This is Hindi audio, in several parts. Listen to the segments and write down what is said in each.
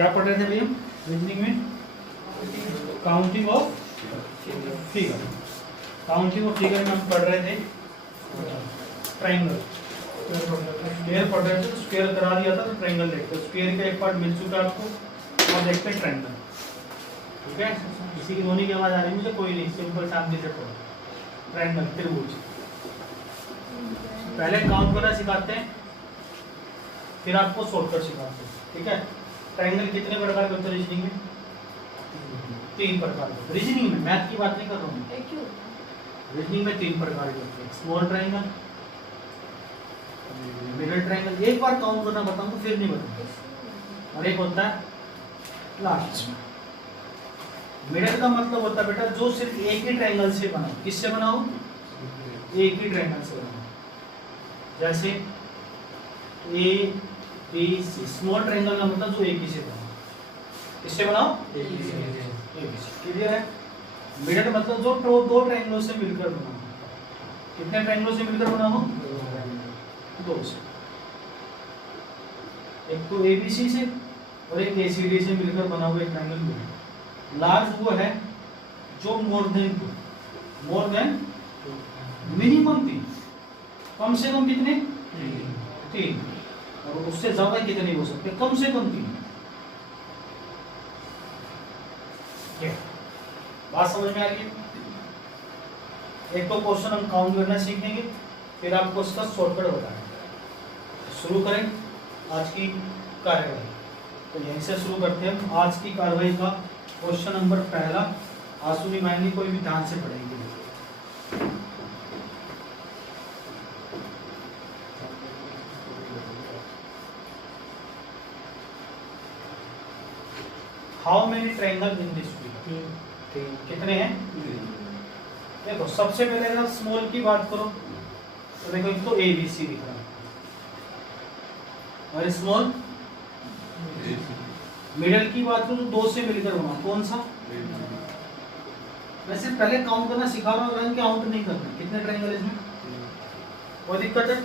क्या पढ़ रहे थे भैया रीजनिंग में? Counting of figure. Counting of figure में हम पढ़ रहे थे ट्राइंगल। स्क्वायर पढ़ रहे थे तो स्क्वायर करा दिया था तो ट्राइंगल देखते हैं। स्क्वायर का एक पार्ट मिल चुका है आपको और देखते हैं ट्राइंगल। ठीक है, किसी की रोने की आवाज आ रही है मुझे? कोई नहीं, सिंपल शांति से पढ़ो। ट्राइंगल त्रिभुज पहले काउंट करना सिखाते हैं, फिर आपको शॉर्टकट सिखाते हैं। ठीक है, ट्राइंगल कितने प्रकार के होते हैं रीजनिंग में? 3 प्रकार के। रीजनिंग में, मैथ की बात नहीं कर रहा हूँ। रीजनिंग में 3 प्रकार के होते हैं, स्मॉल ट्राइंगल, मिडिल ट्राइंगल। एक बार काउंट करना बताऊंगा फिर नहीं बताऊंगा। और एक होता है लास्ट में। मिडिल का मतलब होता है बेटा जो सिर्फ एक ही ट्राइंगल से बना। किससे बनाओ? एक ही ट्राइंगल से बनाओ। जैसे A B C, small triangle का मतलब जो एक ही से बनाओ। किससे बनाओ? एक ही से। क्लियर है? मिडिल का मतलब जो दो ट्राइंगलों से मिलकर बनाओ। कितने ट्राइंगलों से मिलकर बनाओ? 2 से। एक तो एबीसी से और एक एसीडी से मिलकर बना हुआ एक ट्राइंगल मिलेगा। लार्ज वो है जो मोर देन मिनिमम 3, कम से कम कितने? 3। और उससे ज्यादा कितने हो सकते? कम से कम 3। बात समझ में आ रही है? एक तो क्वेश्चन हम काउंट करना सीखेंगे, फिर आपको इसका शॉर्टकट बताएंगे। शुरू करें आज की कार्यवाही। तो यहीं से शुरू करते हैं हम आज की कार्यवाही का क्वेश्चन नंबर पहला। आसुनी मायनी कोई भी ध्यान से पढ़ेंगे। How many triangle in this figure? कितने हैं? देखो सबसे पहले अगर स्मॉल की बात करो तो देखो एक तो ए बी सी दिख रहा है और स्मॉल। मिडिल की बात करो तो 2 से मिलकर बना। कौन सा? मैं सिर्फ पहले काउंट करना सिखा रहा हूँ, रंग काउंट नहीं करना। कितने ट्रायंगल इसमें? कोई दिक्कत है?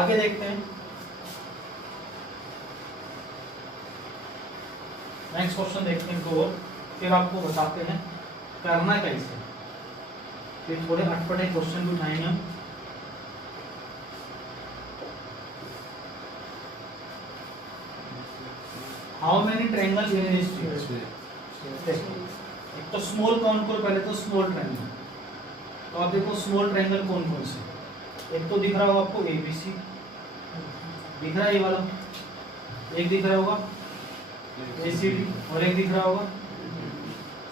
आगे देखते हैं। नेक्स्ट क्वेश्चन देखते हैं तो फिर आपको बताते हैं करना कैसे। फिर थोड़े अटपटे क्वेश्चन भी उठाएंगे हम। How many triangle in this figure? एक तो स्मॉल काउंट करो पहले, तो स्मॉल ट्रायंगल। तो आप देखो स्मॉल ट्रायंगल कौन कौन से? एक तो दिख रहा होगा आपको एबीसी, दिख रहा है ये वाला। एक दिख रहा होगा एसीडी और एक दिख रहा होगा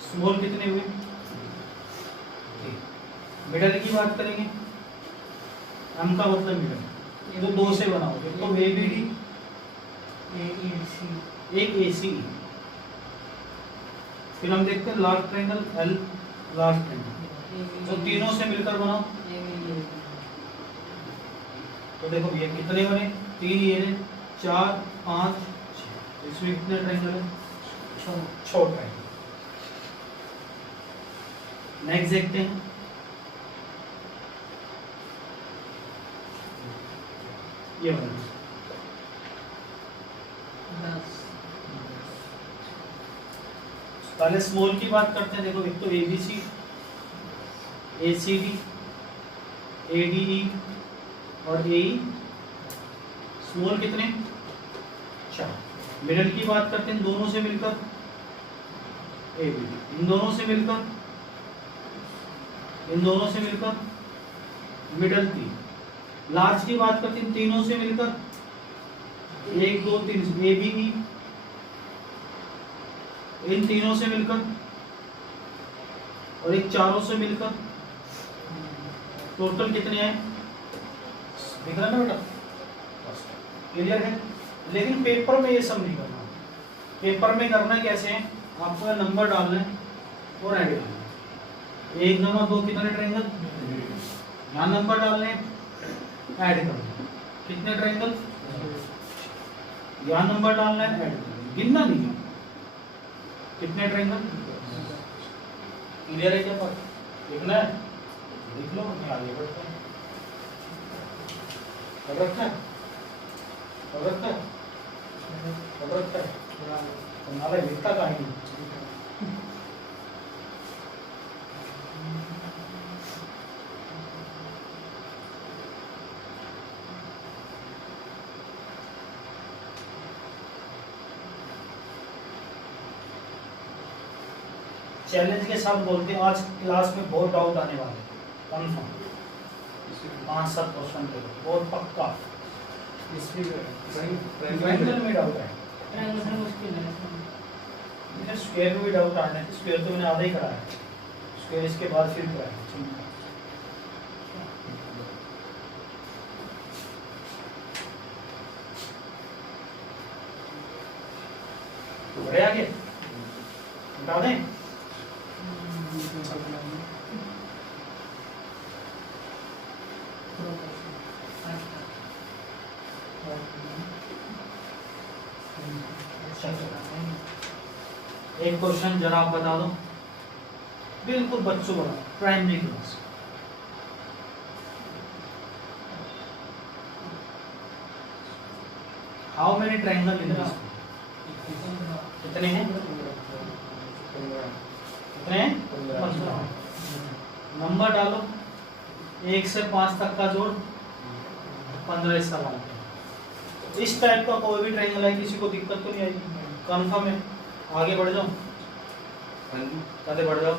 स्मॉल। कितने हुए? मिडिल की बात करेंगे, एम का मतलब मिडिल, तो 2 से बनाओ। तो एबीडी, एक एसी। फिर हम देखते हैं large triangle, L large triangle, तो तीनों से मिलकर बनाओ। तो देखो ये कितने बने? 3 ये रहे, 4 5 6। इसमें कितने ट्रायंगल है? 6 ट्रायंगल। नेक्स्ट देखते हैं। ये वाला पहले स्मॉल की बात करते हैं। देखो एक तो एबीसी, एसीडी, एडीई और एई। स्मॉल कितने? 4। मिडिल की बात करते हैं, दोनों से मिलकर एबीडी, इन दोनों से मिलकर, इन दोनों से मिलकर मिडिल 3। लार्ज की बात करते हैं, तीनों से मिलकर 1 2 3 एबीई, इन तीनों से मिलकर और एक चारों से मिलकर। टोटल कितने हैं? दिख रहा है ना बेटा? क्लियर है? लेकिन पेपर में ये सब नहीं करना। पेपर में करना कैसे है? आपको नंबर डालना है और ऐड करना है। 1 9 2 कितने ट्रायंगल? यहाँ नंबर डालने, ऐड करना। कितने ट्रायंगल? यहाँ नंबर डालना है, ऐड करना। गिनना नहीं है। कितने ट्रायंगल? क्लियर है क्या बात? लिखना है, लिख लो। मैं आगे बढ़ता हूँ। कर रखा है? कर रखा है? नाला विकता का ही चैलेंज के साथ बोलते हैं आज क्लास में बहुत डाउट आने वाले कंफर्म 5-7 क्वेश्चन पे बहुत पक्का ट्रायंगल में डाउट है स्क्वायर में भी डाउट आना है स्क्वायर तो मैंने आधा ही कराया स्क्वायर इसके बाद फिर कराया बढ़े आगे बता दें एक क्वेश्चन जरा आप बता दो बिल्कुल बच्चों वाला primary class how many triangle in this कितने हैं कितने हैं नंबर डालो 1 से 5 तक का जोड़ 15 इस सवाल इस टाइप का कोई भी ट्रायंगल है किसी को दिक्कत तो नहीं आएगी कंफर्म है आगे बढ़ जाओ कदे बढ़ जाओ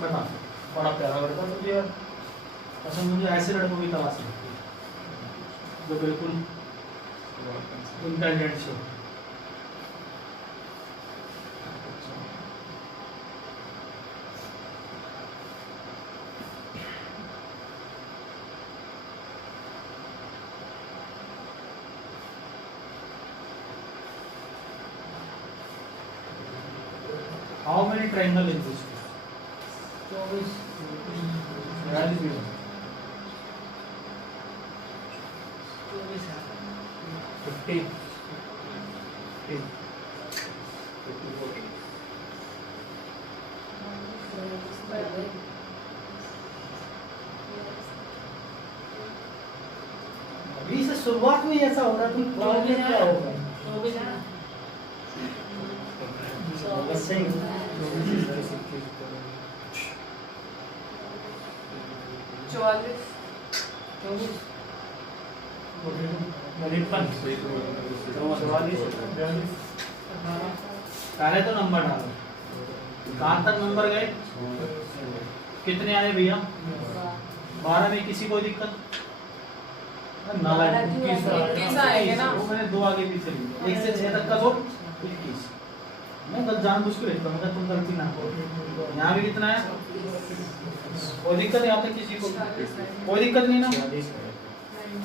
बता बड़ा प्यारा लड़का मुझे यार पसंद मुझे ऐसे लड़कों की तलाश है जो बिल्कुल इंटेलिजेंट से How many triangle in this? 24 15 अभी से शुरुआत में ऐसा हो रहा तुम क्या होगा पहले तो नंबर डालो कहाँ तक नंबर गए कितने आए भैया 12 में किसी को दिक्कत मैंने 2 आगे पीछे लिए 1 से 6 तक का जोड़ 21 मैं जानबूझ के लिखता हूँ तुम गलती ना करो यहाँ भी कितना है कोई दिक्कत नहीं आप तक किसी को कोई दिक्कत नहीं ना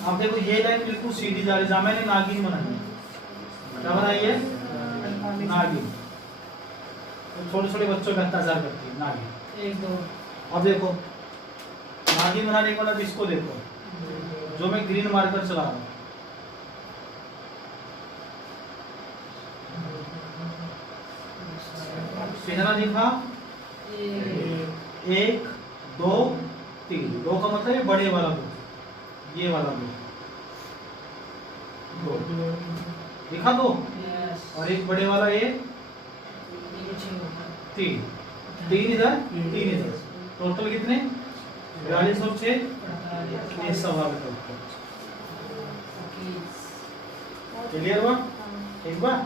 आप देखो ये लाइन बिल्कुल सीधी जा रही है मैंने नागिन बनाई है क्या बनाई है नागिन छोटे छोटे बच्चों का अत्याचार करती है नागिन 1 2 अब देखो नागिन बनाने के बाद इसको देखो जो मैं ग्रीन मार्कर चला रहा हूँ कितना लिखा 1 2 3 2 का मतलब है बड़े वाला 2 ये वाला 2 लिखा 2 और एक बड़े वाला ये 3 इधर 3 इधर टोटल कितने 42 और 6 ये सवाल का उत्तर क्लियर हुआ एक बार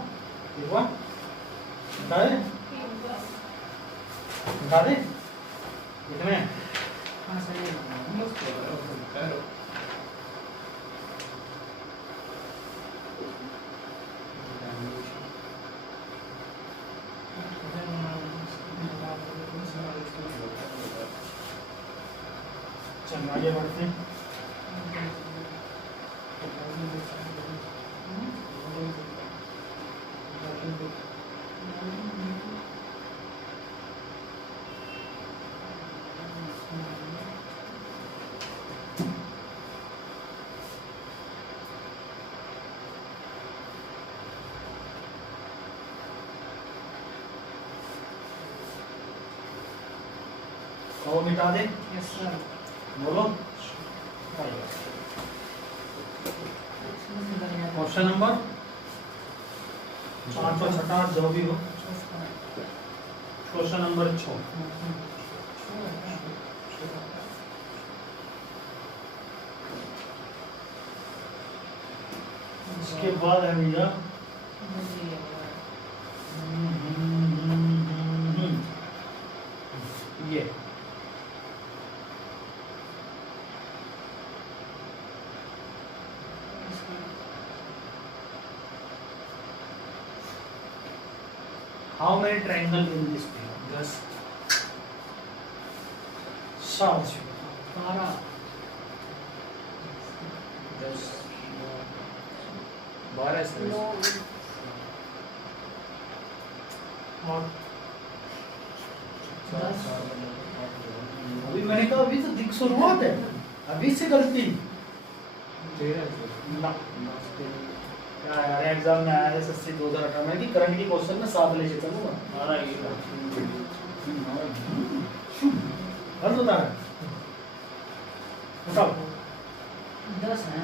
बता दे कितने चल आगे बढ़ते हैं वो मिटा दे यस सर बोलो ऑप्शन नंबर 5 और 6 जो भी हो, क्वेश्चन नंबर 6। इसके बाद है भैया ये how many triangle in this figure? 10 7 12 10 12 और 10 अभी मैंने कहा अभी तो दिख शुरुआत है, अभी से गलती ना। क्या यार एग्जाम में आया है एसएससी 2018 में कि करंट की क्वेश्चन में 7 लेके चलूंगा। आ रहा है हल होता है, बताओ 10 है।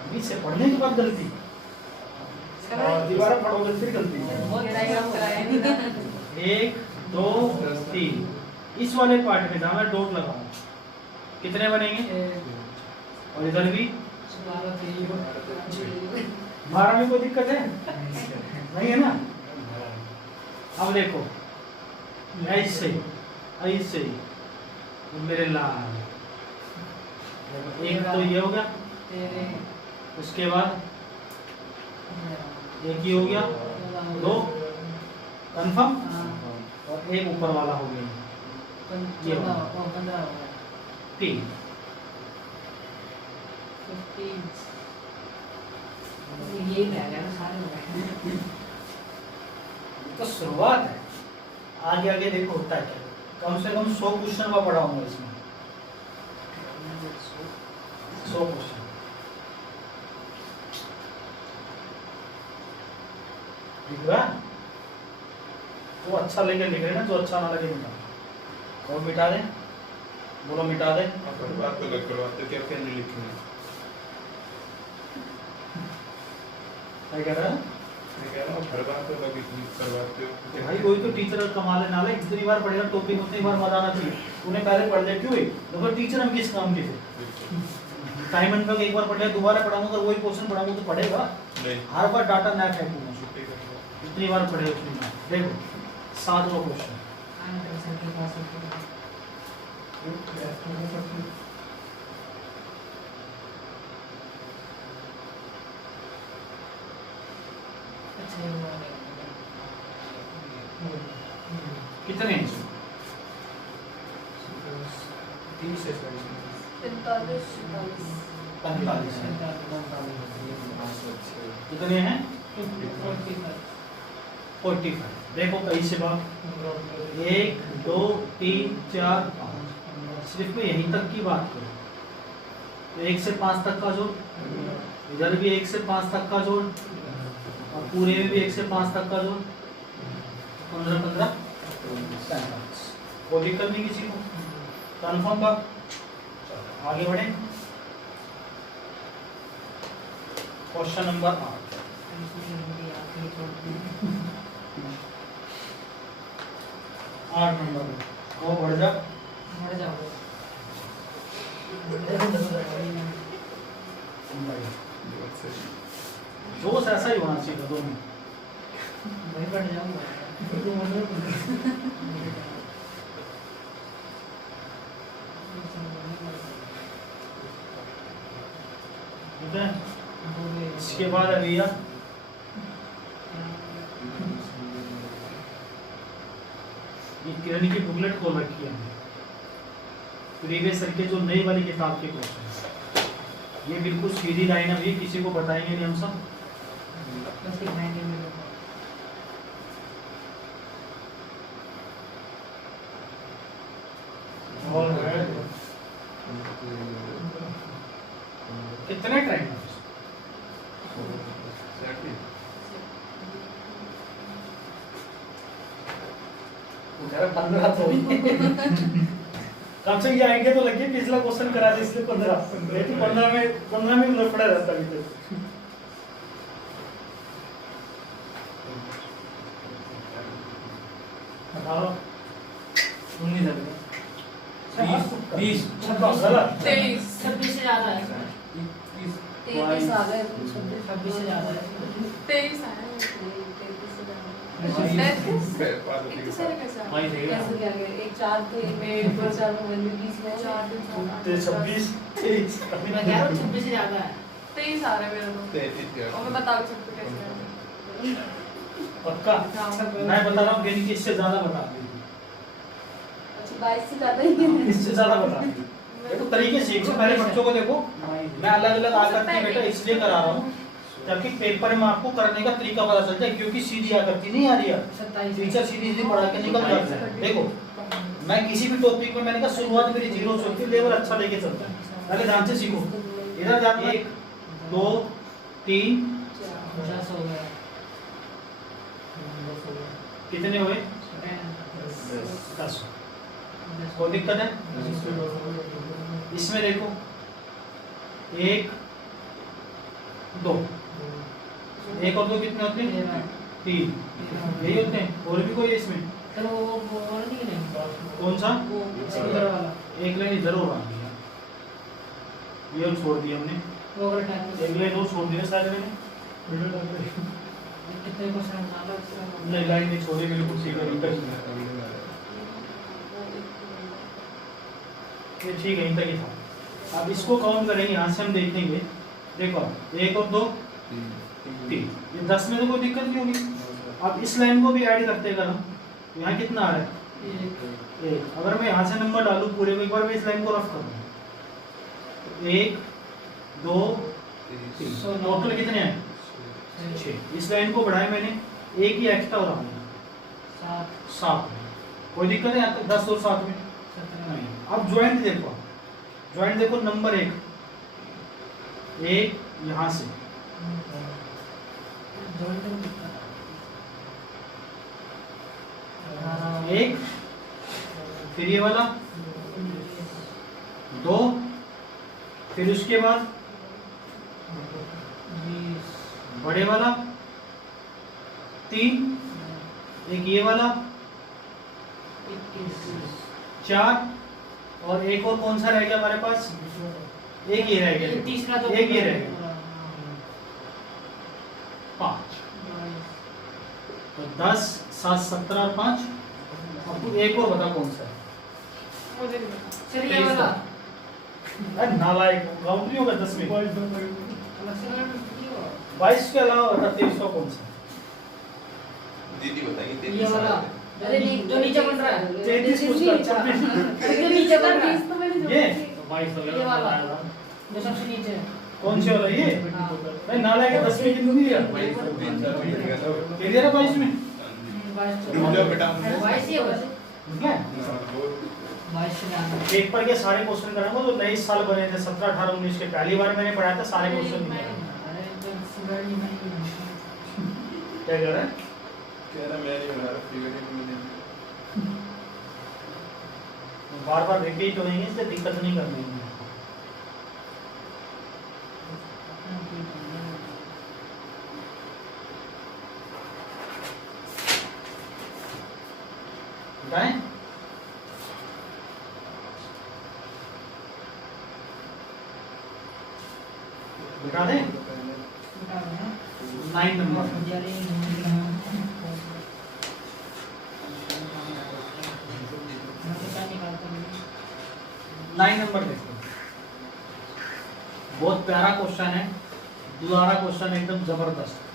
अभी से पढ़ने के बाद गलती और दोबारा पढ़ोगे फिर गलती। वो डायग्राम कराया नहीं। 1 2 3 इस वाले पार्ट में जहाँ मैं डॉट लगाऊं कितने बनेंगे? और इधर भी 12 में कोई दिक्कत है नहीं है ना? अब देखो ऐसे ऐसे मेरे लाल एक तो ये हो गया, उसके बाद एक ही हो गया, 2 कंफर्म और एक ऊपर वाला हो गया, ये हो गया 15 3। 15 ये डायग्राम सारे हो गए। तो शुरुआत है, आगे आगे देखो होता है क्या। कम से कम 100 क्वेश्चन मैं पढ़ाऊंगा इसमें, 100 क्वेश्चन। ठीक है? तो अच्छा लेके लिख रहे ना, जो अच्छा ना लगे मिटा। और मिटा दे, बोलो मिटा दे। बात तो करवाते क्या क्या नहीं लिखना क्या कह रहा है? मैं कह रहा हूँ हर बात तो करवाते हो भाई वही तो टीचर कमाल है नाले, जितनी बार पढ़ेगा टॉपिक उतनी बार मजा आना चाहिए। तूने पहले पढ़ लिया क्यों है? देखो टीचर हम किस काम के थे? टाइम एंड एक बार पढ़ लिया, दोबारा पढ़ाऊंगा, अगर वही क्वेश्चन पढ़ाऊंगा तो पढ़ेगा। नहीं हर बार डाटा नया फेंकूंगा, छुट्टी कर जितनी बार पढ़े उतनी बार। देखो 7वां क्वेश्चन, कितने इंच? 30 से 45 45 कितने हैं? 45। देखो कहीं से बात 1 2 3 4 5, सिर्फ मैं यहीं तक की बात करूं तो 1 से 5 तक का जोड़, इधर भी 1 से 5 तक का जोड़, और पूरे में भी 1 से 5 तक का जोड़, 15 15 45। कोई दिक्कत नहीं किसी को? कन्फर्म बात? आगे बढ़े। Question number 8। 8 नंबर वो बढ़ जा। जोश ऐसा ही होना चाहिए दोनों। ठीक है? इसके बाद है भैया ये किरण की बुकलेट खोल रखी है प्रीवियस ईयर के जो नई वाली किताब के क्वेश्चन। ये बिल्कुल सीधी लाइन है, किसी को बताएंगे नहीं हम सब। और कितने ट्रायंगल्स? 15 तो कम से ये आइडिया तो लगे पिछला क्वेश्चन करा दे इसलिए 15 में लफड़ा रहता अभी तक। बताओ 19 20 गलत 23 26 से ज्यादा है 23 आ गए 26 से ज्यादा है 23 आए 33 इतने सारे कैसे आ गए? कैसे क्या गया एक 4 थे एक 4 में 20 में 4 दिन 26 23 मैं कह रहा हूँ 26 से ज्यादा है 23 आ रहे हैं मेरे को 33 क्या और मैं बता भी सकती हूँ कैसे आ पक्का मैं बता रहा हूँ यानी कि इससे ज्यादा बता अच्छा 22 से ज्यादा ही है इससे ज्यादा बता देखो तरीके सीखो पहले बच्चों को देखो मैं अलग अलग आकृति बेटा इसलिए करा रहा हूँ ताकि पेपर में आपको करने का तरीका पता चल जाए क्योंकि सीधी आकृति नहीं आ रही है 27 टीचर सीधी सीधी पढ़ा के निकल जाता है। देखो मैं किसी भी टॉपिक में मैंने कहा शुरुआत मेरी 0 से होती है लेवल अच्छा लेके चलता है पहले ध्यान से सीखो इधर ध्यान 1 2 3 50 हो गया कितने हुए 10 कोई दिक्कत है इसमें देखो 1 2 1 और 2 कितने होते हैं 3 यही होते हैं और भी कोई है इसमें चलो वो और नहीं कौन सा वो इधर वाला एक लाइन इधर और आ गया ये और छोड़ दिया हमने वो वाला टाइप एक लाइन और छोड़ दिया सारे मैंने कितने क्वेश्चन बना लो इसमें नहीं लाइन नहीं छोड़ी बिल्कुल ठीक है इनका ये ठीक है इनका ही था अब इसको काउंट करेंगे यहाँ से हम देखेंगे देखो 1 और 2 3 ये 10 में तो कोई दिक्कत नहीं होगी अब इस लाइन को भी ऐड करते हैं हम यहाँ कितना आ रहा है 1 अगर मैं यहाँ से नंबर डालूं पूरे को एक बार मैं इस लाइन को रफ कर दूं 1 2 3 टोटल कितने हैं 6 इस लाइन को बढ़ाया मैंने एक ही एक्स्ट्रा और आ गया 7 कोई दिक्कत है यहाँ तक 10 और 7 में नहीं अब ज्वाइंट देखो नंबर 1 यहाँ से एक फिर ये वाला 2 फिर उसके बाद बड़े वाला 3 एक ये वाला 4 और एक और कौन सा रह गया हमारे पास एक ये रह गया तीसरा तो एक ये रह गया 5 तो 10 7 17 और 5 अब तू एक और बता कौन सा है मुझे नहीं पता चलिए वाला अरे नालायक काउंट नहीं होगा 10 में अलग से 22 के अलावा बता 23 का कौन सा दीदी बताएंगे ये वाला अरे नहीं जो नीचे बन रहा है 33 पूछता 26 अरे नीचे बन रहा है तो मैंने ये ये वाला जो सबसे नीचे है कौन से वाला ये हाँ। भाई नालायक 10 में कितने दिया ये दे रहा 22 में बेटा बाईस ही होगा क्या 22 से ज्यादा पेपर के सारे क्वेश्चन कराऊंगा तो नए साल बने थे 17 18 19 के पहली बार मैंने पढ़ाया था सारे क्वेश्चन अरे तो सुबह नहीं मैं क्या कर रहा है कह रहा मैं नहीं बना रहा फिगर ही नहीं बार बार रिपीट होंगे इससे दिक्कत नहीं करनी है बताएं बता दें 9 नंबर नाइन नंबर देखो बहुत प्यारा क्वेश्चन है दोबारा क्वेश्चन एकदम जबरदस्त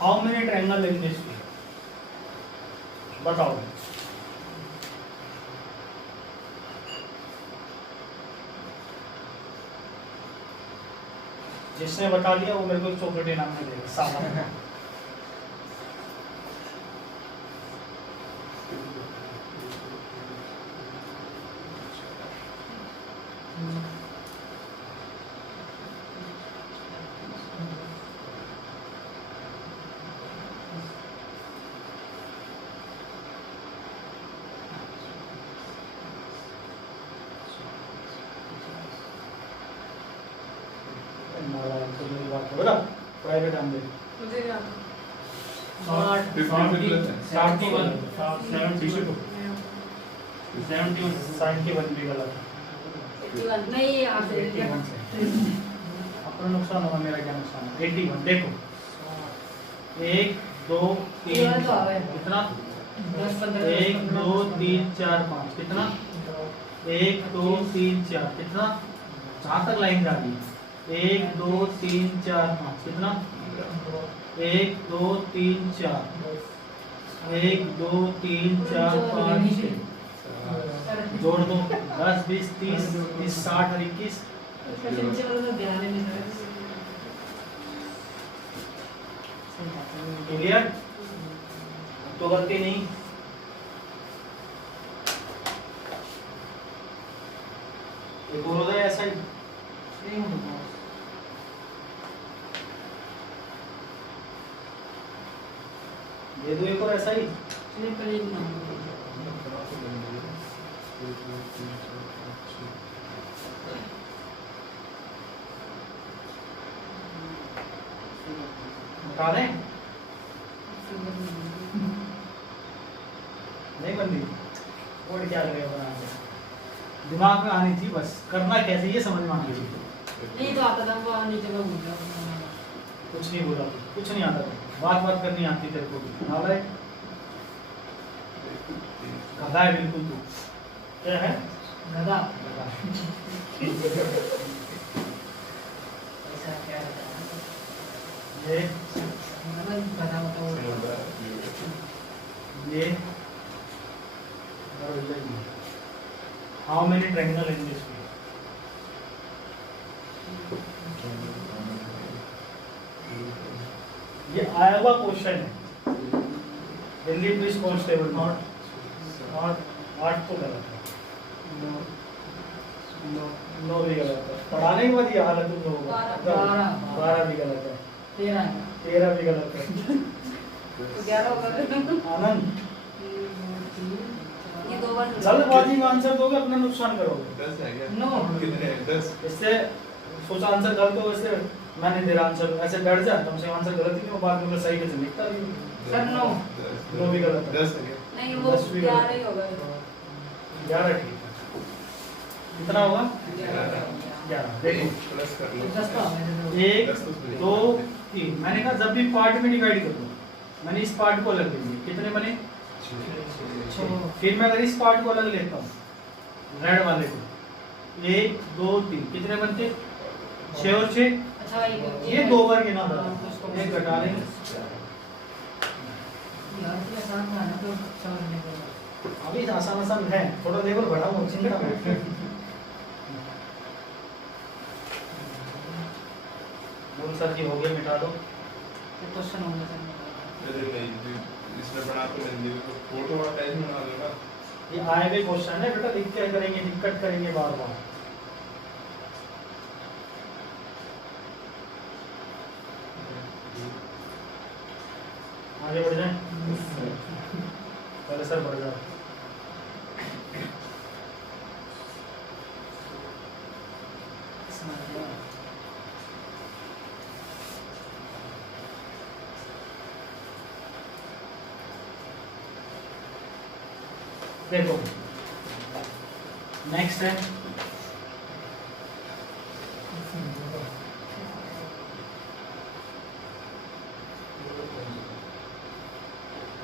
how many triangle in this बताओ जिसने बता दिया वो मेरे को एक चॉकलेट इनाम में देगा सामान मेरी बात करो ना, प्राइवेट हम दे मुझे नहीं आता। 71 भी गलत है। 81 नहीं ये आप दे दीजिए। 81 से अपना नुकसान होगा, मेरा क्या नुकसान है। 81 देखो, 1 2 ये वाला 3 तो आवे। कितना, 10 15 1 2 3 4 5 कितना, 1 2 3 4 कितना, जहाँ तक लाइन जा रही है 1 2 3 4 5 कितना, 1 2 3 4 1 2 3 4 5 6 जोड़ दो 10 20 30 30 60 और 21 नीचे वाला तो ध्यान ही नहीं है। क्लियर, तो गलती नहीं। एक और होता है ऐसा ही, नहीं होगा। ये दो एक और ऐसा ही। चलिए पहले बता दें नहीं बनती, और क्या लगेगा बनाने, दिमाग में आनी थी बस, करना कैसे ये समझ में आनी थी। नहीं तो आता था वो नीचे का घूम रहा कुछ नहीं बोला, कुछ नहीं आता, बात बात करनी आती तेरे को भी। नालायक गधा है बिल्कुल तू। क्या है? गधा। गधा। ऐसा क्या रहता है? ये गधा होता है। ये how many triangle in this way? ये आया हुआ क्वेश्चन है, दिल्ली पुलिस कांस्टेबल नॉट 8 तो गलत है, 9 भी गलत है, पढ़ाने के बाद ये हालत तुम लोगों का। 12 भी गलत है, 13 भी गलत है। तो 11 होगा। आनंद ये 2 बार जल्दबाजी में आंसर दोगे अपना नुकसान करोगे। 10 है क्या? नो। कितने हैं? 10। इससे सोचा आंसर गलत हो, वैसे मैंने तेरा आंसर ऐसे बैठ जा, तुमसे आंसर गलत ही नहीं हो, बाद में सही कैसे लिखता भी। सर, 9। 9 भी गलत है। 10 है क्या? नहीं वो 10 भी 11 ही होगा। 11 ठीक है। कितना होगा? 11। देखो प्लस कर लो। 10 तो हमें 1 10 तो उसमें 2 3, मैंने कहा जब भी पार्ट में डिवाइड कर दो, मैंने इस पार्ट को अलग ले लिया, कितने बने? 6। फिर मैं अगर इस पार्ट को अलग लेता हूँ, रेड वाले को, 1 2 3 कितने बनते? 6 और 6, अच्छा ये 2 बार गिना था, एक घटा लेंगे। यार ये आसान था ना, तो समझने को अभी आसान आसान है, थोड़ा लेवल बढ़ाऊं चिंता में। बोल सर जी हो गया, मिटा दो। क्वेश्चन होगा सर। अरे नहीं, इसमें बना तो नहीं, फोटो अटैच बना दो ना। ये आए हुए क्वेश्चन है बेटा, लिख के करेंगे, दिक्कत करेंगे बार बार। आगे बढ़ जाए, पहले सर बढ़ जाओ। समझ गया। देखो नेक्स्ट है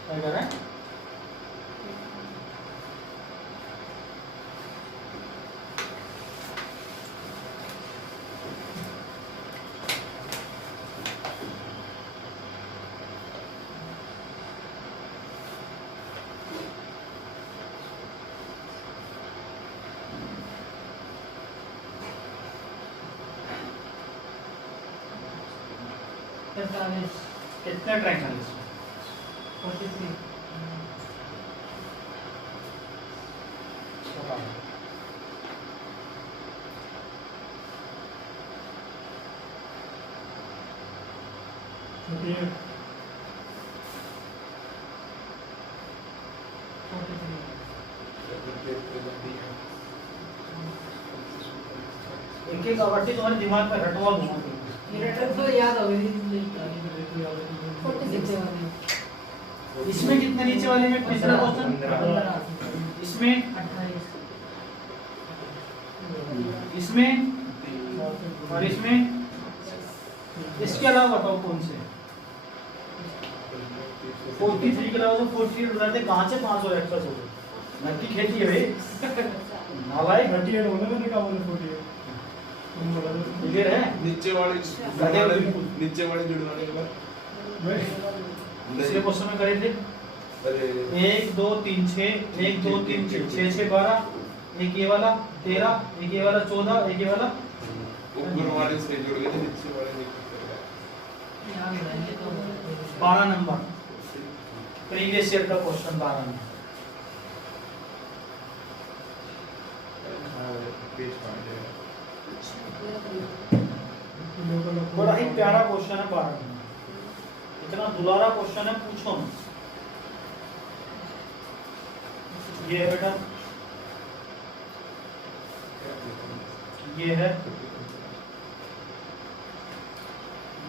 क्या कर रहा है? कितने ट्रायंगल इसमें? 43 बताओ। एक एक आवृत्ति तुम्हारे दिमाग में रटवा दूंगा ये रटक तो याद हो गई इसमें कितने नीचे वाले में तीसरा क्वेश्चन 15 इसमें 28 इसमें और इसमें इसके अलावा बताओ कौन से 43 के अलावा तो 48 बताते कहाँ से 500 एक्स्ट्रा हो गए नक्की खेती है भाई नालायक 38 होने में क्या बोले 48 क्लियर है नीचे वाले जुड़वाने के बाद पिछले क्वेश्चन में करे थे अरे 1 2 3 6 1 2 3 6 6 6 12 एक ये वाला 13 एक ये वाला 14 एक ये वाला ऊपर वाले से जुड़ गए थे नीचे वाले नहीं 12 नंबर प्रीवियस ईयर का क्वेश्चन 12 नंबर पेज पॉइंट है बड़ा ही प्यारा क्वेश्चन है 12 नंबर इतना दुलारा क्वेश्चन है पूछो मत ये है बेटा ये है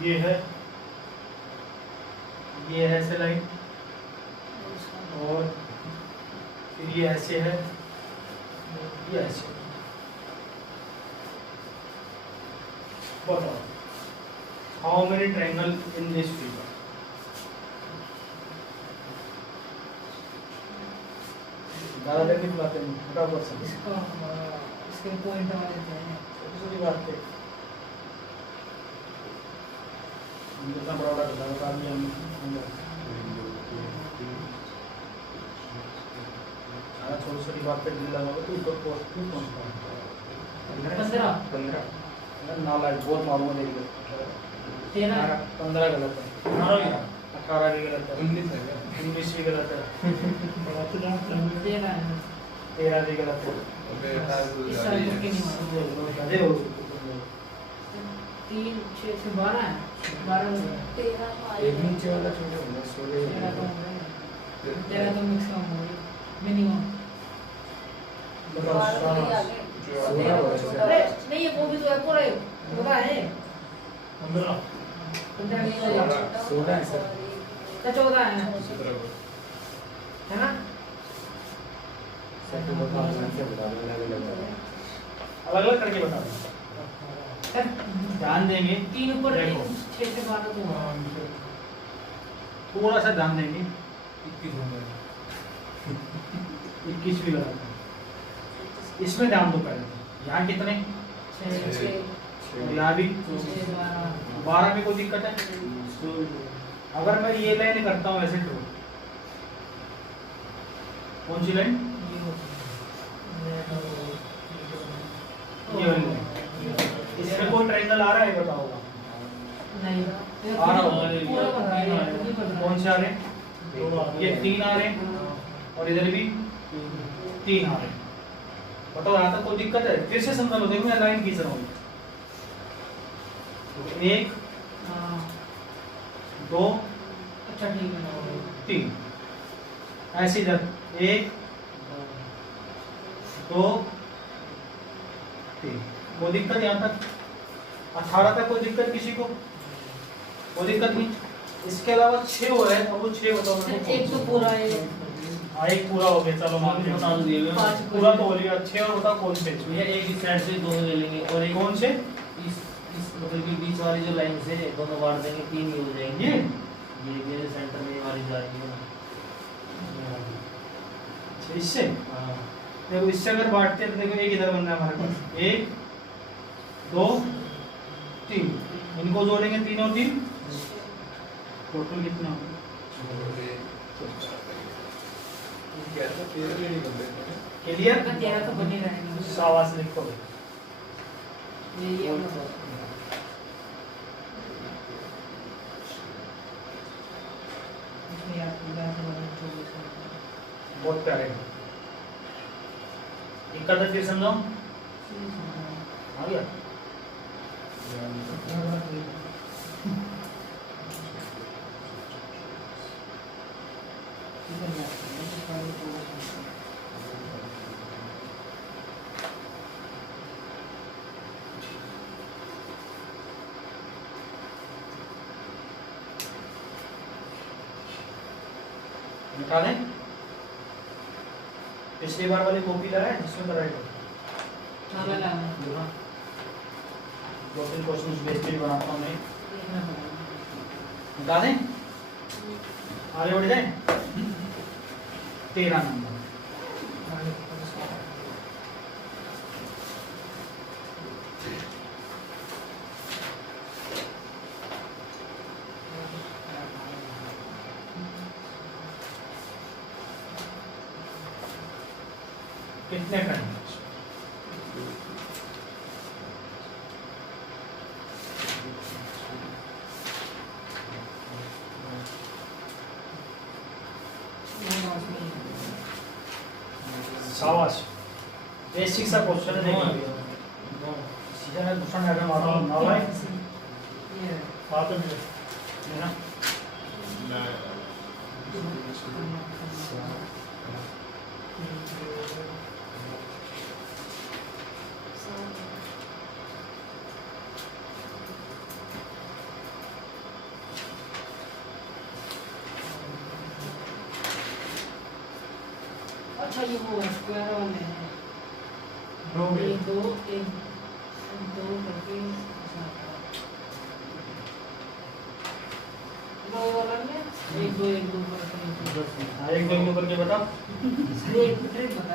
ये है ये है ऐसे लाइन और फिर ये ऐसे है ये ऐसे बताओ how many triangle in this figure ज़्यादा देर नहीं बुलाते हैं फटाफट से इसके पॉइंट वाले थे छोटी छोटी बात पे कितना बड़ा बड़ा बता दिया हमने छोटी छोटी बात पे दिल लगाओ तो ऊपर पोस्ट क्यों पहुंचता है 15 नालायक बहुत मालूम है 13 15 गलत है 18 भी गलत है 19 है क्या 19 भी गलत है 13 भी गलत है अबे तार तो इस जा साल रही के नहीं है मालूम अरे वो 3 6 से 12 है 12 एक नीचे वाला छोटे होगा 13 तो मिक्स हो गई मिनिमम अरे नहीं ये वो भी तो है पूरा होता है 15 15 नहीं होगा 16 है सर तो 14 है 17 है ना सर तो बता अलग अलग करके बता दो ध्यान देंगे 3 ऊपर देखो। 6 से 12 तो थोड़ा सा ध्यान देंगे 21 होगा 21 भी गलत है इसमें ध्यान दो पहले यहाँ कितने 6 और यहाँ भी 12 12 में कोई दिक्कत है अगर मैं ये लाइन करता हूँ ऐसे ड्रॉ कौन सी लाइन ये वाली लाइन इसमें कोई ट्रायंगल आ रहा है बताओ नहीं आ रहा होगा। पूरा बन रहा है कौन से आ रहे हैं ये 3 आ रहे हैं और इधर भी 3 आ रहे हैं बताओ यहाँ तक कोई दिक्कत है फिर से समझा लो देखो मैं लाइन खींच रहा हूँ 1 हां 2 अच्छा ठीक है 3 ऐसे इधर 1 2 3 कोई दिक्कत यहाँ तक 18 तक कोई दिक्कत किसी को कोई दिक्कत नहीं इसके अलावा 6 हो रहा है अब वो 6 बताओ मेरे को एक तो पूरा है हाँ एक पूरा हो गया चलो मान लिया पाँच पूरा तो हो गया 6 और बताओ कौन से भैया एक इस साइड से दोनों ले लेंगे और एक कौन से इस मतलब कि बीच वाली जो लाइन से दोनों बांट देंगे 3 ही हो जाएंगे ये ये मेरे सेंटर में ये वाली जाएगी ना अच्छा, इससे हाँ देखो इससे अगर बांटते हैं तो देखो एक इधर बन रहा है हमारे पास 1 2 3 इनको जोड़ेंगे 3 और 3 टोटल कितना होगा क्या था 13 भी नहीं बन रहे क्लियर का 13 तो बन ही रहेगा शाबाश लिखो ये इसमें यार पूरा तो 24 बहुत प्यारे एक का फिर समझाओ आ गया निकाल दें। पिछली बार वाली कॉपी लाए जिसमें कराई हाँ मैं लाऊंगा। दो तीन क्वेश्चन बेस पे बनाता हूँ मैं। निकाल दें, आगे बढ़ जाए। 13 नंबर कितने करने? शाबाश, बेसिक सा क्वेश्चन है। सीधा मैं दूसरा डायग्राम आ रहा हूँ ना भाई, ये बात है मेरे है ना? अच्छा ये वो स्क्वायर वाले हैं। दो में एक दो करके दो वाला में एक दो करके हाँ, एक दो ऊपर के बताओ। एक ट्रिक बता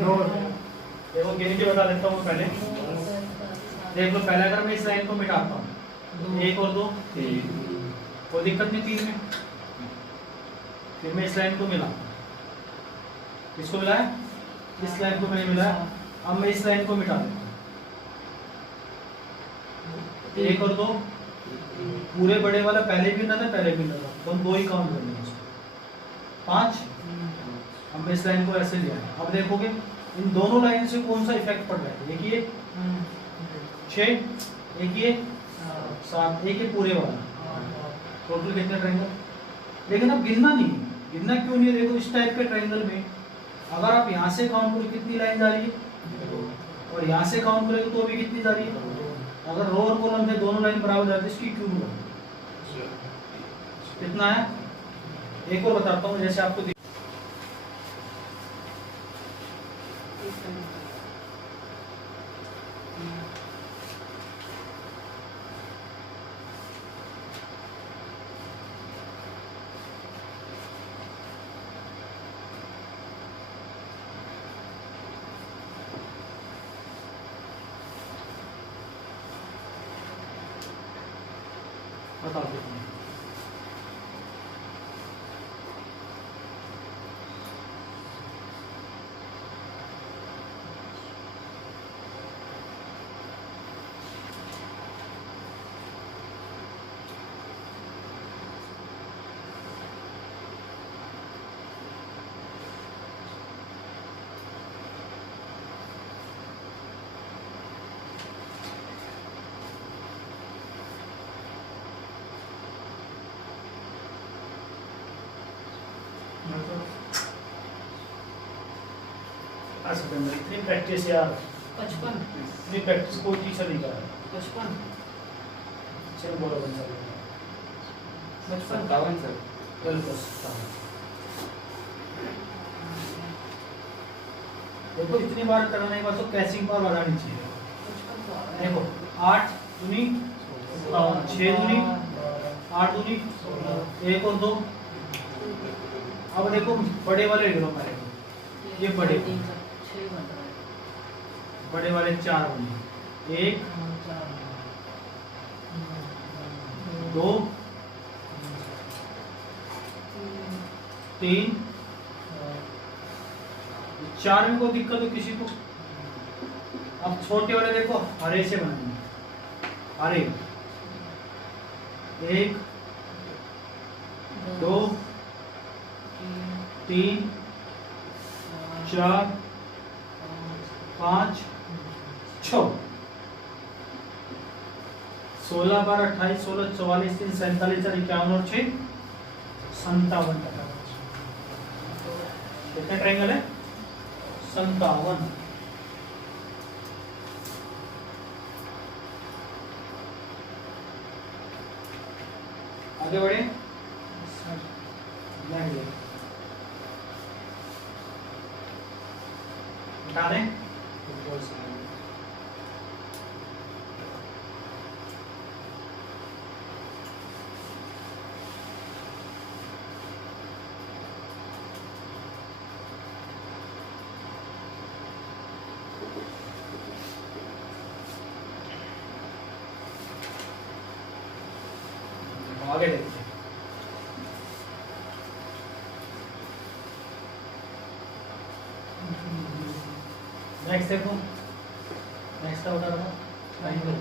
दो देखो गिन के बता देता हूँ पहले। देख लो, पहले अगर मैं इस लाइन को मिटाता हूँ, एक और दो, कोई दिक्कत नहीं 3 में। फिर मैं इस लाइन को मिला, किसको मिलाया? इस लाइन को मैंने मिलाया। अब मैं इस लाइन को मिटा देता हूँ, एक और दो, पूरे बड़े वाला पहले भी ना था, पहले भी ना था, तो हम 2 ही काउंट कर लेंगे, 5। अब मैं इस लाइन को ऐसे लिया। अब देखोगे इन दोनों लाइन से कौन सा इफेक्ट पड़ रहा है? देखिए 6, एक ये 7, एक ये पूरे वाला, टोटल कितने ट्रायंगल? लेकिन अब गिनना नहीं है। गिनना क्यों नहीं है? देखो इस टाइप के ट्रायंगल में अगर आप यहाँ से काउंट करो कितनी लाइन जा रही है, और यहाँ से काउंट करेंगे तो भी कितनी जा रही है। अगर रो और कॉलम में दोनों लाइन बराबर जाती है, इसकी क्यूब कितना है? एक और बताता हूँ, जैसे आपको बताओ कितनी? इतनी प्रैक्टिस यार, 55 इतनी प्रैक्टिस कोई टीचर नहीं करा। 55 चल बोलो बन सकते 55 सर। देखो इतनी बार करने के बाद तो कैचिंग पावर बढ़ानी चाहिए। देखो 8 दूनी 6 दूनी 8 दूनी 1 और 2। अब देखो बड़े वाले ले लो पहले, ये बड़े बड़े वाले 4 बने, 1 2 3 4 में कोई दिक्कत हो किसी को? अब छोटे वाले देखो हरे से बनाएंगे, हरे 1 2 3 4 5 6 16 12 28 16 44 3 47 4 51 और 6 57 टका। कितने ट्रायंगल है? 57। आगे बढ़े, बता दें आगे देखते हैं। नेक्स्ट देखो, नेक्स्ट क्या बता रहा हूँ? ट्रायंगल।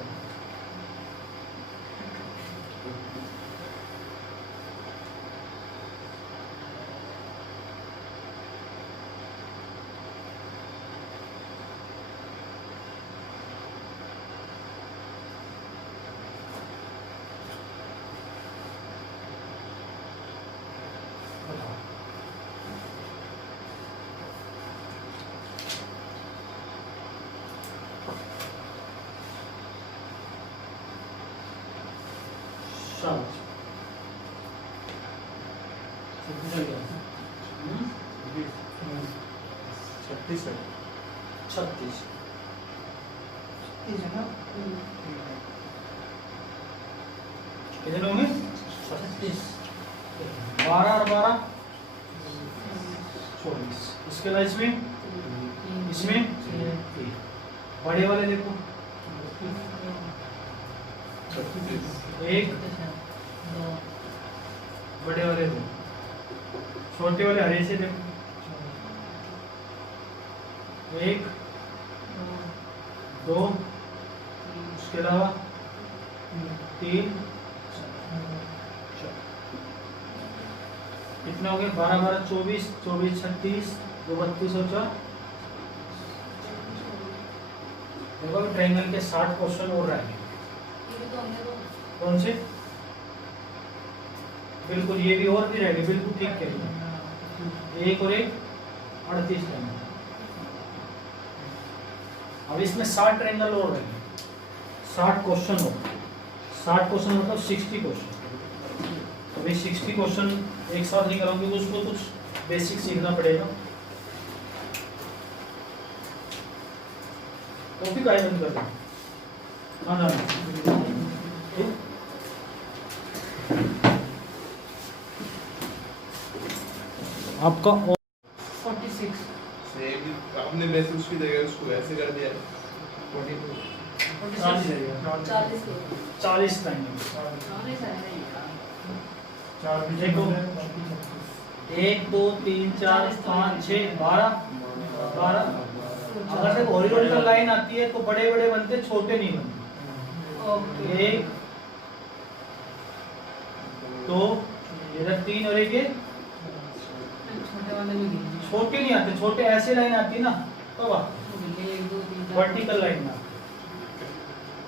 शाबाश। कितना गया? 36 है। 36 है ना? कितने होंगे? 36। 12 और 12 24। इसके बाद इसमें बड़े वाले देखो, एक बड़े वाले दो, छोटे वाले हरे से देखो, एक दो, उसके अलावा 3 4। कितना हो गया? 12 12 24, 24 36, 2 32 और 4। देखो ट्रायंगल के 60 क्वेश्चन और रहेंगे। कौन से? बिल्कुल, ये भी और भी रहेंगे, बिल्कुल ठीक कह, एक और एक 38 रहेंगे। अब इसमें 60 ट्रायंगल और रहेंगे, 60 क्वेश्चन हो, 60 क्वेश्चन मतलब 60 क्वेश्चन। तो भाई 60 क्वेश्चन एक साथ नहीं कराऊंगे, उसको कुछ बेसिक सीखना पड़ेगा। कॉपी का बंद कर दो। हाँ ना, आपका 46 आपने बेसिक्स की जगह उसको ऐसे कर दिया। 40 टाइम। देखो 1 2 3 4 5 6 12 12। अगर से हॉरिजॉन्टल लाइन आती है तो बड़े बड़े बनते, छोटे नहीं बनते। 1 2, इधर 3 और एक ये छोटे वाले में गिन। छोटे नहीं आते, छोटे ऐसे लाइन आती है ना, तो 1 2 3 4 वर्टिकल लाइन में।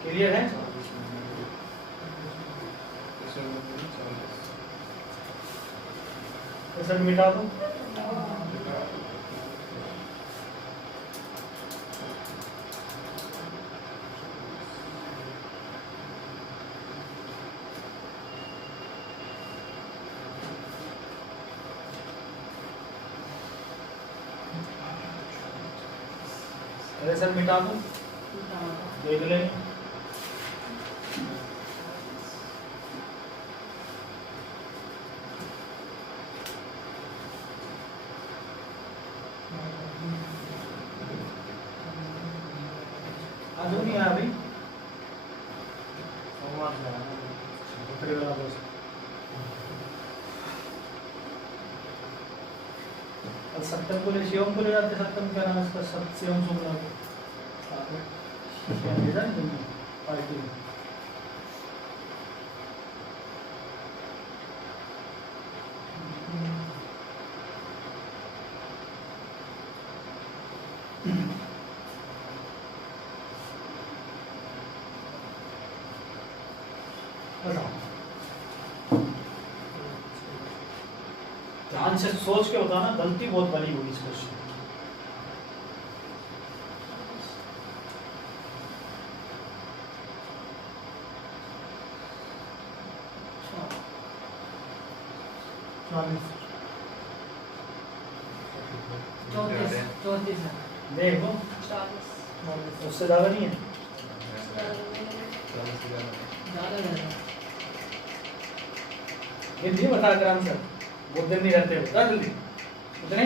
क्लियर है? सर मिटा दो। अरे सर मिटा दो, देख लें। आज नहीं आया अभी सत्तम को ले, शिवम को ले जाते। सत्तम क्या नाम है इसका? शिवम शुक्ला पार्टी में। बताओ, ध्यान से सोच के बताना, गलती बहुत बड़ी होगी इस क्वेश्चन। चौंतीस चौंतीस है। देखो 40 उससे ज्यादा नहीं है। ज़्यादा है। हिंदी बता कर आंसर, बहुत देर नहीं रहते हो, बता जल्दी कितने?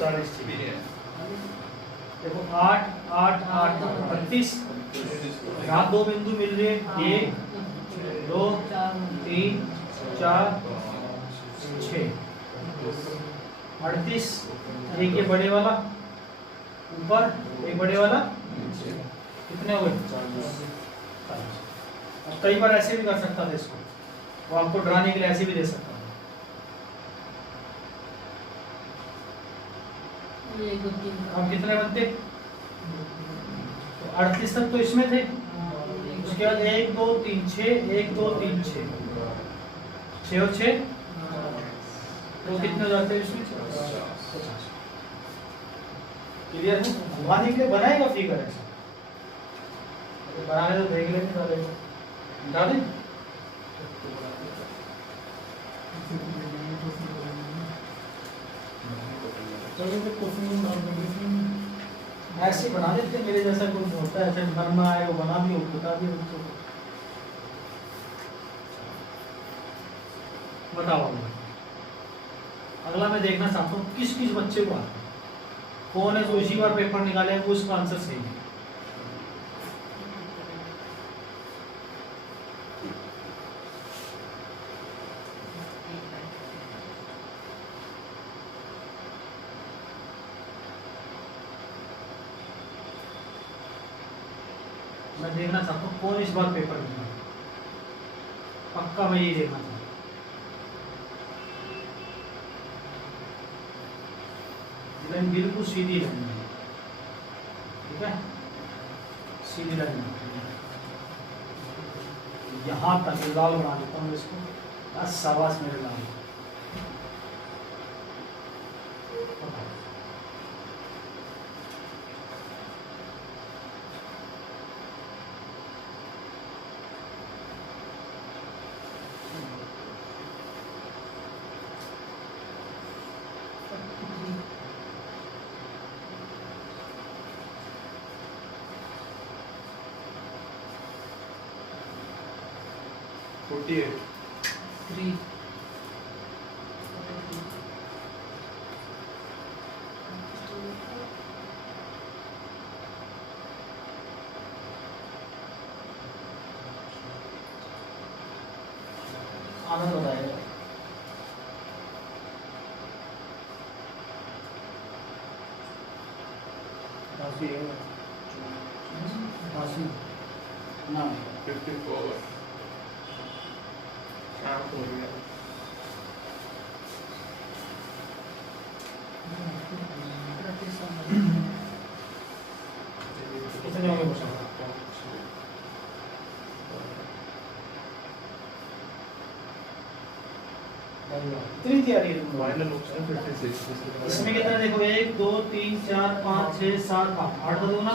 40 चाहिए। देखो 8 8 8 38, यहाँ दो बिंदु मिल रहे हैं, 1 2 3 4 6 38, एक ये बड़े वाला ऊपर, एक बड़े वाला, कितने हुए? 40। कई बार ऐसे भी कर सकता था इसको, वो आपको डराने के लिए ऐसे भी दे सकता था। एक दो तीन अब कितने बनते? तो 38 तक तो इसमें थे, उसके बाद 1 2 3 6, 1 2 3 6, 6 और 6 तो कितने हो जाते हैं इसमें? 50। क्लियर है? घुमाने के लिए बनाएगा फिगर ऐसा, बनाने तो देख लेंगे, डालेगा डालें। ऐसे बना देते, मेरे जैसा कोई होता है, ऐसे बनना है वो बना भी, बता भी बच्चों को। बताओ अगला मैं देखना चाहता हूँ किस किस बच्चे को आता है, कौन है जो इसी बार पेपर निकाले है वो इसका आंसर सही है। मैं देखना चाहता हूँ कौन इस बार पेपर निकाले, पक्का मैं ये देखना चाहता हूँ। लाइन बिल्कुल सीधी लाइन है, ठीक है, सीधी लाइन यहाँ तक लाल बना देता हूँ इसको, बस शाबाश मेरे लाल। Forty eight. 3 आनंद बताएगा। ना 54. शाम हो गया। कितने होंगे बच्चों? इतनी तैयारी है तुम फाइनल ऑप्शन 56. इसमें कितना देखो 1 2 3 4 5 6 7 8 दो ना,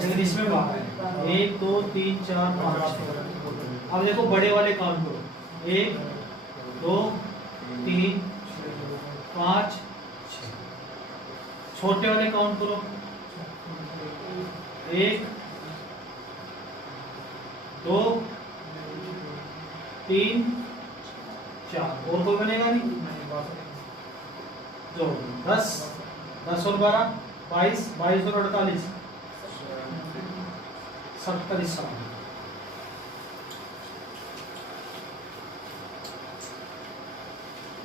लेकिन इसमें बाहर है 1 2 3 4 5 6। अब देखो बड़े वाले काउंट करो 1 2 3 5 6। छोटे वाले काउंट करो 1 2 3 4। और कोई बनेगा नहीं, जो 10 10 और 12 22 22 और 48 70 इस समान।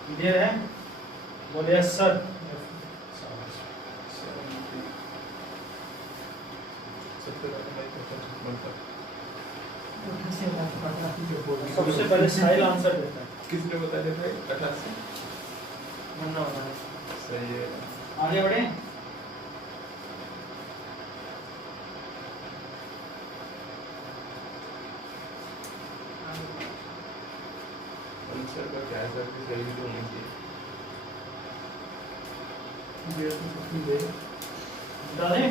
क्लियर है? बोले सर। सबसे पहले साहिल आंसर देता है। किसने बताया था 88? सही है। आगे बढ़े। सर का क्या है सर की सही भी तो होनी चाहिए। ये तो छुट्टी दे डालें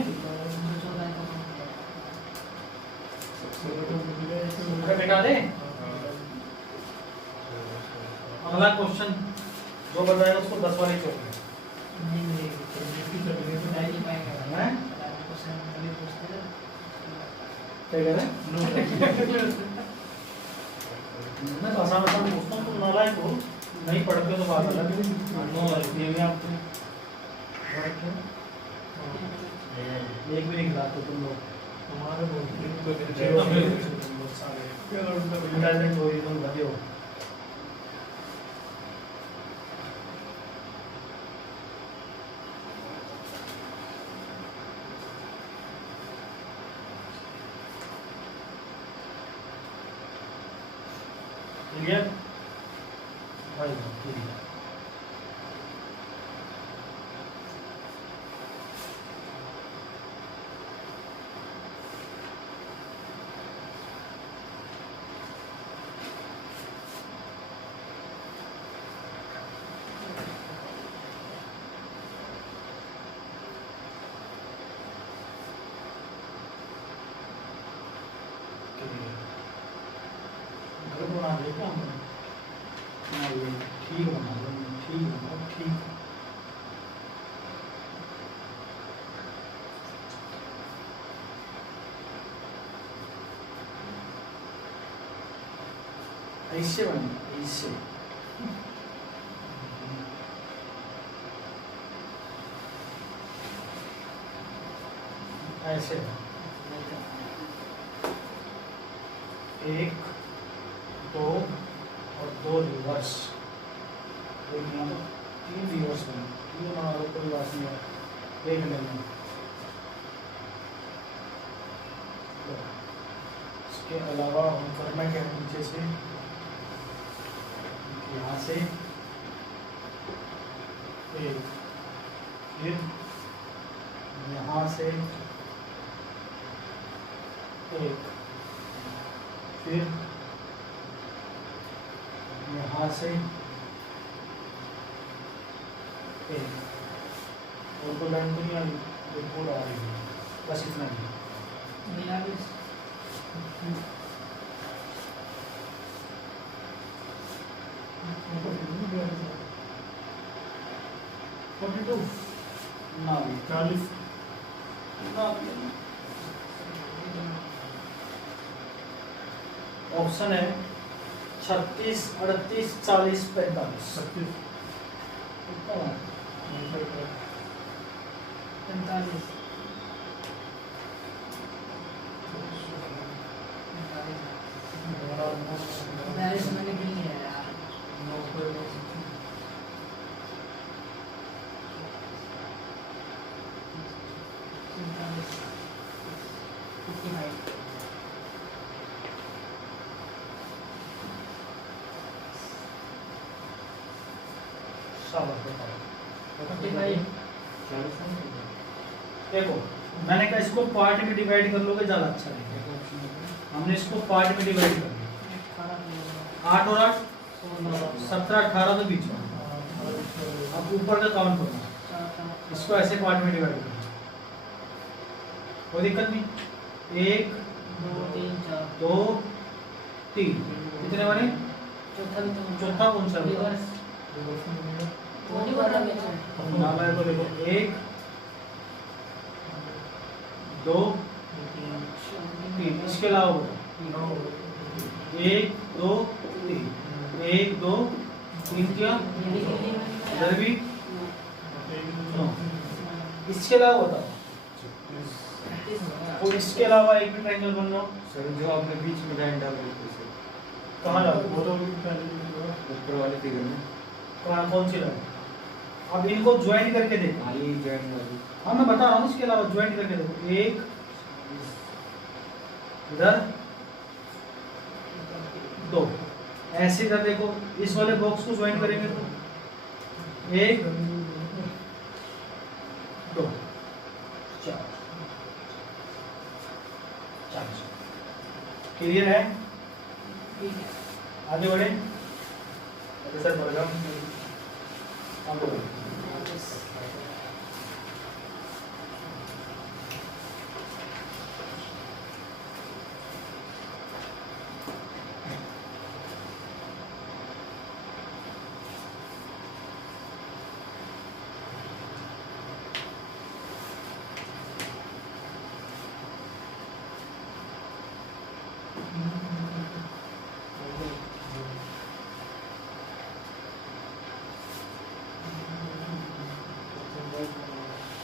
सबसे बड़ा मुझे पूरा बेटा दे। अगला क्वेश्चन जो बताएगा उसको 10 वाले चौक में नहीं मिलेगी नहीं नहीं पाएगा हैं? क्वेश्चन अभी पूछते हैं क्या कह रहे हैं? मैं तो आसान आसान पूछता हूँ, तुम नालायक हो, नहीं पढ़ते हो तो बात अलग है। नो ये भी आपको एक भी नहीं खिलाते तुम लोग, हमारे बहुत तो सारे इंटेलिजेंट हो, एकदम गधे हो। क्लियर भाई क्लियर। घर बना दे क्या हमने? हाँ, ये ठीक बना दो, ठीक बना दो, ठीक। ऐसे बने, ऐसे ऐसे एक दो और दो रिवर्स, एक यहाँ पर 3 रिवर्स बने, 3 बना दो, कोई बात नहीं है, देख लेना। इसके अलावा हम करना क्या है, नीचे से यहाँ से एक, फिर यहाँ से एक, फिर यहाँ से एक, और तो लाइन तो नहीं आ रही, एक और आ रही है, बस इतना ही। मेरा भी 42 ना भी 40 ना भी। ऑप्शन है 36, 38, 40, 45। 36 कितना है? 45 मैंने भी नहीं है यार 55 शाबाश बताओ। 45 देखो मैंने कहा इसको पार्ट में डिवाइड कर लोगे ज़्यादा अच्छा रहेगा। हमने इसको पार्ट में डिवाइड कर दिया, 8 और 8 17, 18 तो बीच में। अब ऊपर का काउंट करना, इसको ऐसे पार्ट में डिवाइड करना, कोई दिक्कत नहीं। 1 2 3 4 2 3 कितने बने? चौथा कौन सा है? नाम को देखो, 1 2 3, इसके अलावा 1 2 3, 1 2 3 किया, इधर भी 9। इसके अलावा बताओ, और इसके अलावा एक भी ट्रायंगल बन रहा हो। सर जो आपने बीच में लाइन डाल दी थी सर, कहाँ जाओ? वो तो पहले ऊपर वाले फिगर में कहाँ, कौन सी लाइन? अब इनको ज्वाइन करके देखो। हाँ ये जॉइन वाली हाँ मैं बता रहा हूँ, इसके अलावा ज्वाइन करके देखो। 1 इधर 2, ऐसे इधर देखो, इस वाले बॉक्स को ज्वाइन करेंगे तो 1 2 4 क्लियर है? आगे बढ़े। कैसे पड़ेगा? आपको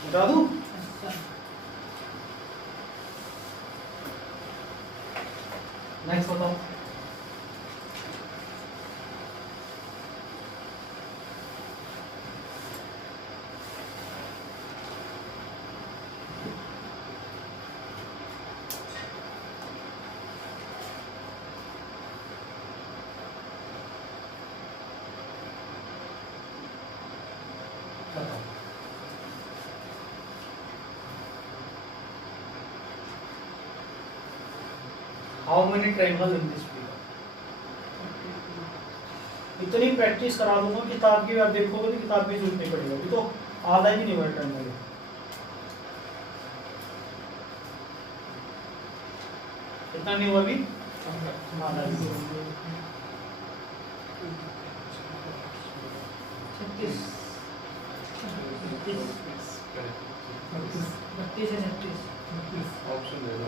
बता दूं? नेक्स्ट बताओ। बताओ। How many triangles in this figure? इतनी प्रैक्टिस करा दूंगा किताब की, आप देखोगे तो किताब की जरूरत नहीं पड़ेगी। अभी तो आधा ही नहीं हुआ ट्रायंगल। कितना नहीं हुआ अभी? आधा ही हुआ। 36 32 है 36 ऑप्शन दे दो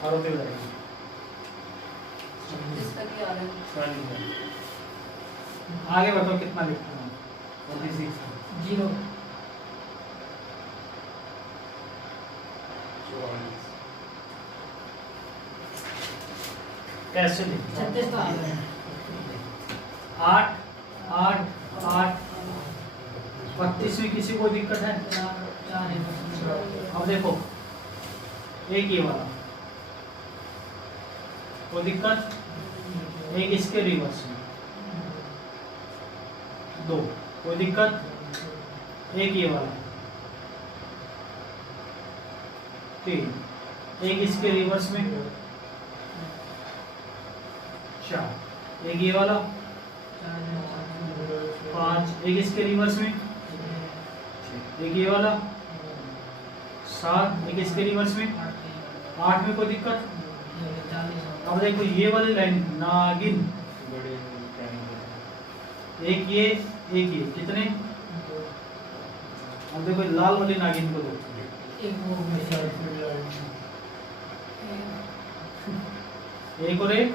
और होते जाएगी। जिसका कि आ रहा है आगे बताओ कितना लिखना है? 46 0 कैसे लिख? 36 तो आ रहा है 8 8 8 32 में किसी को दिक्कत है? 4 है। अब देखो एक ये वाला कोई दिक्कत, एक इसके रिवर्स में 2 कोई दिक्कत, एक ये वाला 3, एक इसके रिवर्स में 4, एक ये वाला 5, एक इसके रिवर्स में, एक ये वाला 7, एक इसके रिवर्स में 8 में कोई दिक्कत। अब देखो ये वाली लाइन नागिन, एक ये कितने? अब देखो लाल वाली नागिन को दो, एक वो एक और एक,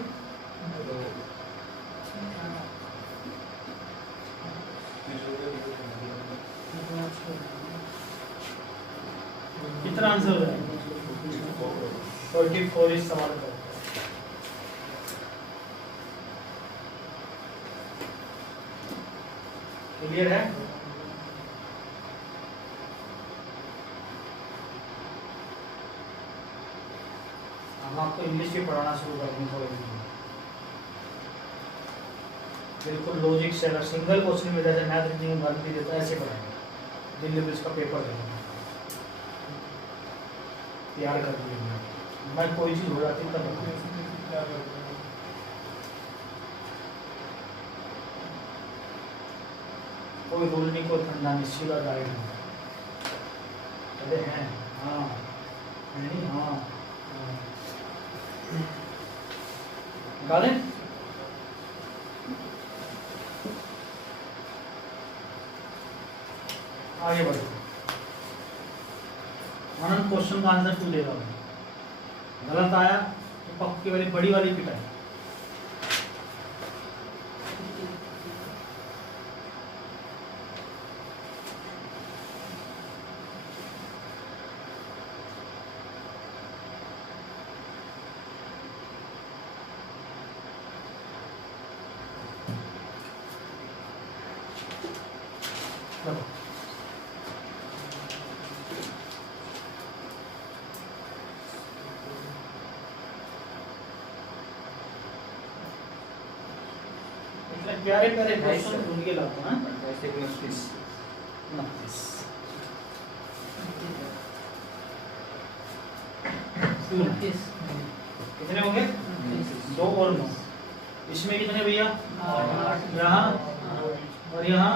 कितना आंसर हो जाएगा? 44 इस सवाल का। क्लियर है? हम आपको इंग्लिश भी पढ़ाना शुरू कर देंगे थोड़े दिन में। बिल्कुल लॉजिक से, अगर सिंगल क्वेश्चन में जैसे मैथ रीजनिंग भर भी देता है ऐसे पढ़ाएंगे। दिल्ली पुलिस का पेपर देना तैयार कर दिया मैं, कोई चीज़ हो जाती तब बताऊं। कोई रूल नहीं, कोई ठंडा नहीं, सीधा गाइड है। अरे हैं हाँ नहीं हाँ गाले आगे बढ़ो। आनंद क्वेश्चन का आंसर तू देगा, गलत आया तो पक्की वाली बड़ी वाली पिटाई। प्यारे प्यारे क्वेश्चन ढूंढ के लाता हूँ। 29 कितने हो गए? 2 और 9 इसमें कितने भैया? आठ। यहाँ और यहाँ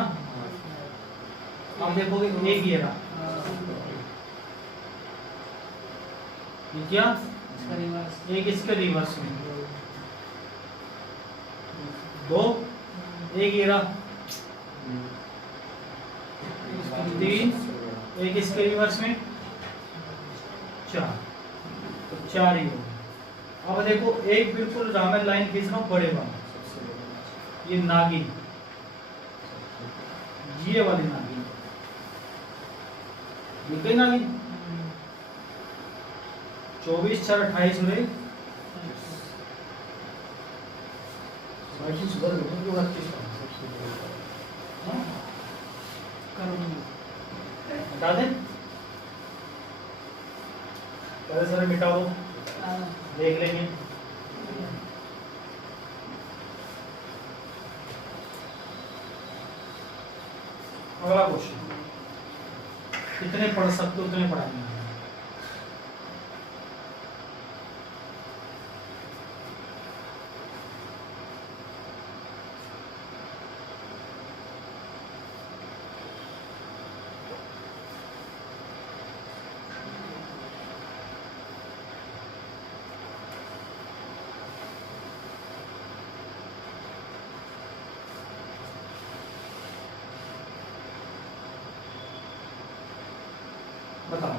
आप देखोगे एक घेरा, ये क्या? इसका रिवर्स। एक इसके रिवर्स में, दो एक घेरा, तीन एक इसके रिवर्स में, चार, तो चार ही हो। अब देखो एक बिल्कुल रामेर लाइन खींच रहा हूँ बड़े वाला, ये नागिन, ये वाली नागिन, ये नागिन 24 4 28 हुए, 32 वर्ग तो 32 हटा दें, पहले सारे मिटा दो, देख लेंगे। अगला क्वेश्चन, कितने पढ़ सकते हो उतने पढ़ाएंगे। बताओ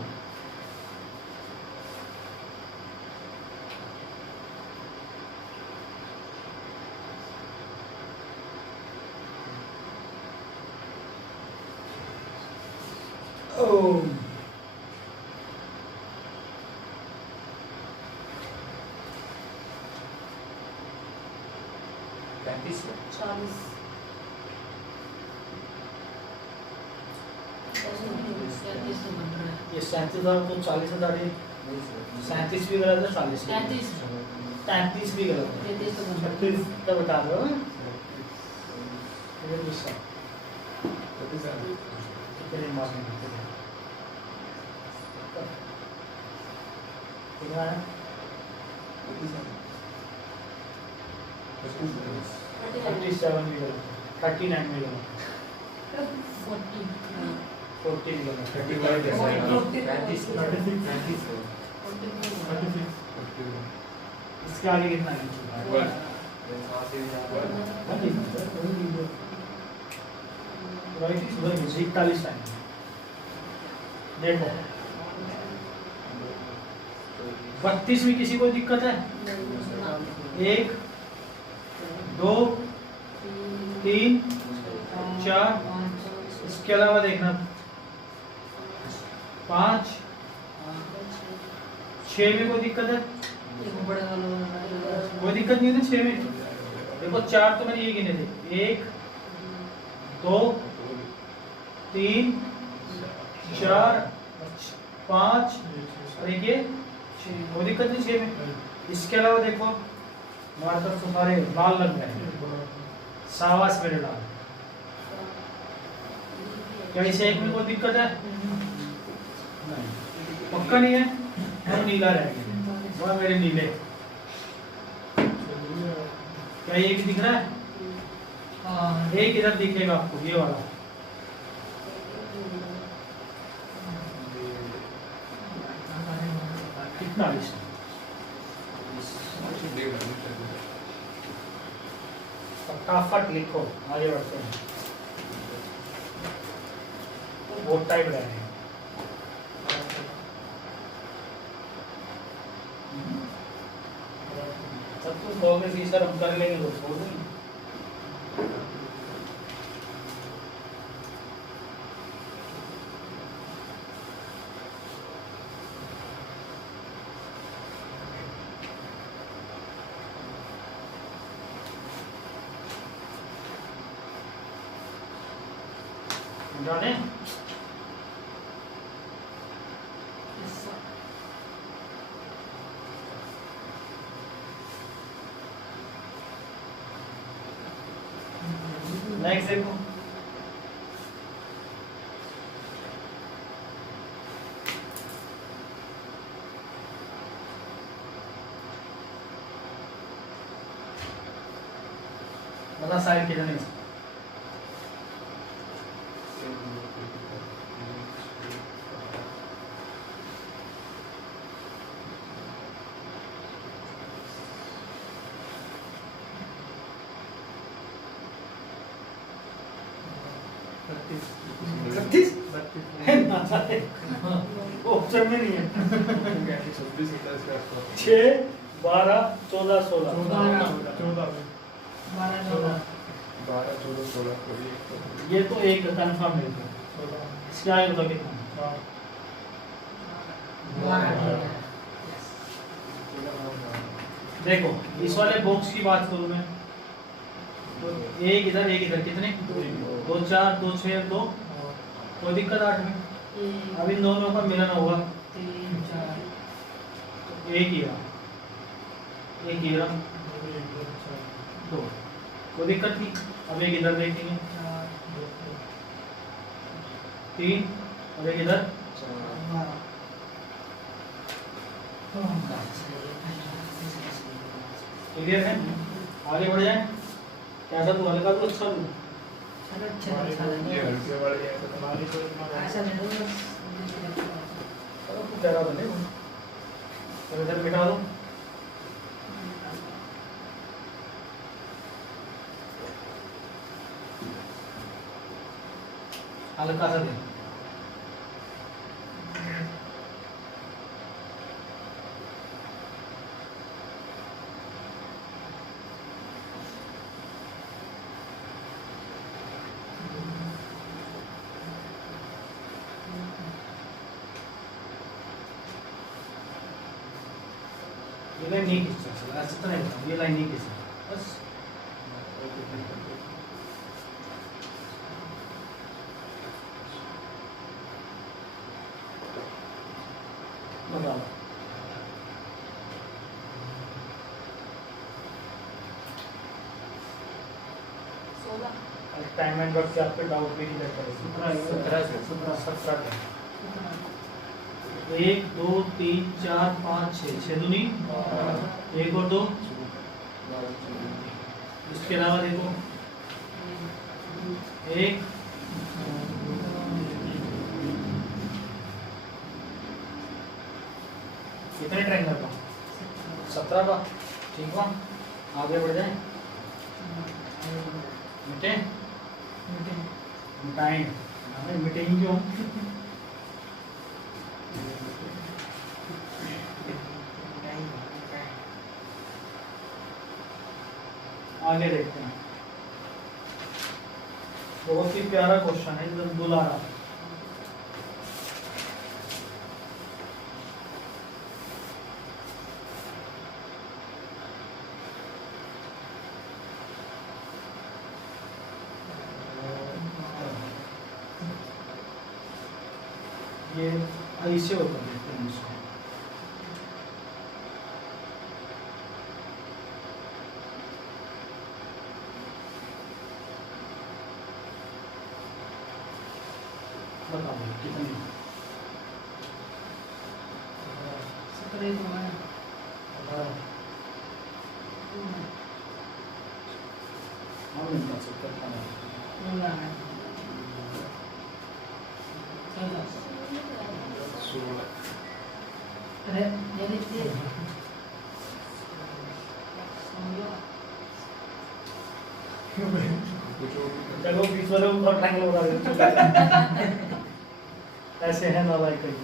ओम 35 40 37 तो बन रहा है। ये 37,000 तो 40,000 है, 37 भी गलत है, 40 भी 33 33 भी गलत है, 33 तो बन रहा है। 36 तो बता दो। ये दूसरा कितने मार्क्स में कितने कितना है? 37 भी गलत है, 39 भी गलत है, 40 भी गलत है, 36 इसके आगे कितना है? राइट सुधर गई 41 टाइम। देखो 32 में किसी को दिक्कत है? 1 2 3 4, इसके अलावा देखना 5 6 में कोई दिक्कत है? देखो बड़े वालों कोई दिक्कत नहीं है ना 6 में। देखो 4 तो मैंने ये गिने थे, 1 2 3 4 5 और ये 6, कोई दिक्कत नहीं 6 में। इसके अलावा देखो हमारे तरफ तो सारे लाल लग रहे हैं, सावास मेरे लाल, क्या इसे एक में कोई दिक्कत है? नहीं, पक्का नहीं है, और नीला रह गया, वह मेरे नीले, क्या ये भी दिख रहा है? हाँ, एक इधर दिखेगा आपको, ये वाला कितना फटाफट लिखो, आगे बढ़ते हैं। बहुत टाइप रहे हैं। सब कुछ कहोगे कि सर हम कर लेंगे तो छोड़ देंगे। जाने नेक्स्ट देखो, थोड़ा साइड के जाने बत्तीस 36 ऑप्शन में नहीं है 26 होता है इसका आसपास 6 12 14 16 14 12 14 12 14 16 कोई एक तो ये तो एक कंफर्म है इसका आगे तो कितना देखो इस वाले बॉक्स की बात करूं मैं तो एक इधर कितने 2 4 2 6 2 कोई दिक्कत 8 में अब इन दोनों का मिलन होगा 3 4 एक ही रहा दो कोई दिक्कत नहीं अब एक इधर देखेंगे 3 और एक इधर क्लियर है आगे बढ़ जाए कैसा तू हल्का तो अच्छा लू चलो अच्छा ये हल्के वाले हैं तो हमारी तो इतना ऐसा नहीं होगा चलो तू कह रहा था नहीं तो इधर मिटा दो हल्का सा दे ये लाइन नहीं खींचना चला ऐसा तो नहीं होता ये लाइन नहीं खींचना बस बताओ टाइम एंड वर्क से आपके डाउट भी क्लियर करें 17 1 2 3 4 5 6 6 दूनी एक और दो इसके अलावा देखो एक कितने ट्रायंगल का 17 का ठीक हुआ आगे बढ़ जाए मिटे मिटाएंगे मिटेंगे क्यों आगे देखते हैं बहुत ही प्यारा क्वेश्चन है एकदम दुलारा ये ऐसे होता है देखते हैं इसको बताओ कितनी 17 को है हम नहीं कर सकते खाना बोला है चलो 16 अरे ये लीजिए समझो कुछ और भी चलो बीच वाले को ट्रायंगल बना देते ऐसे है ना लाइक कहीं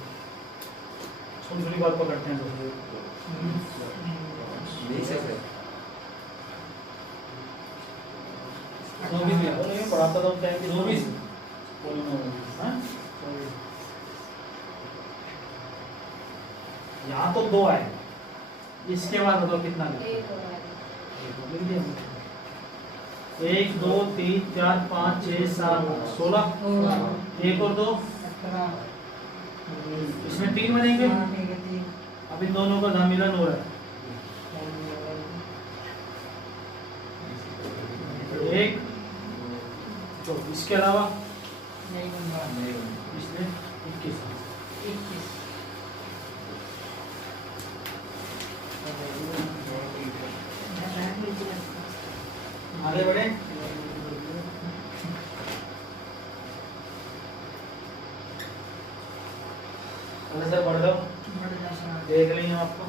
छोटी छोटी बात पकड़ते हैं तो पढ़ाता था टाइम की 24 यहाँ तो 2 आए इसके बाद बताओ कितना लिख दिया 1 2 3 4 5 6 7 16 एक और 2 इसमें 3 बनेंगे अब इन दोनों का मिलन हो रहा है एक जो इसके अलावा इसमें 21 आगे बढ़े चलो सर बढ़ जाओ, देख लेंगे आपको।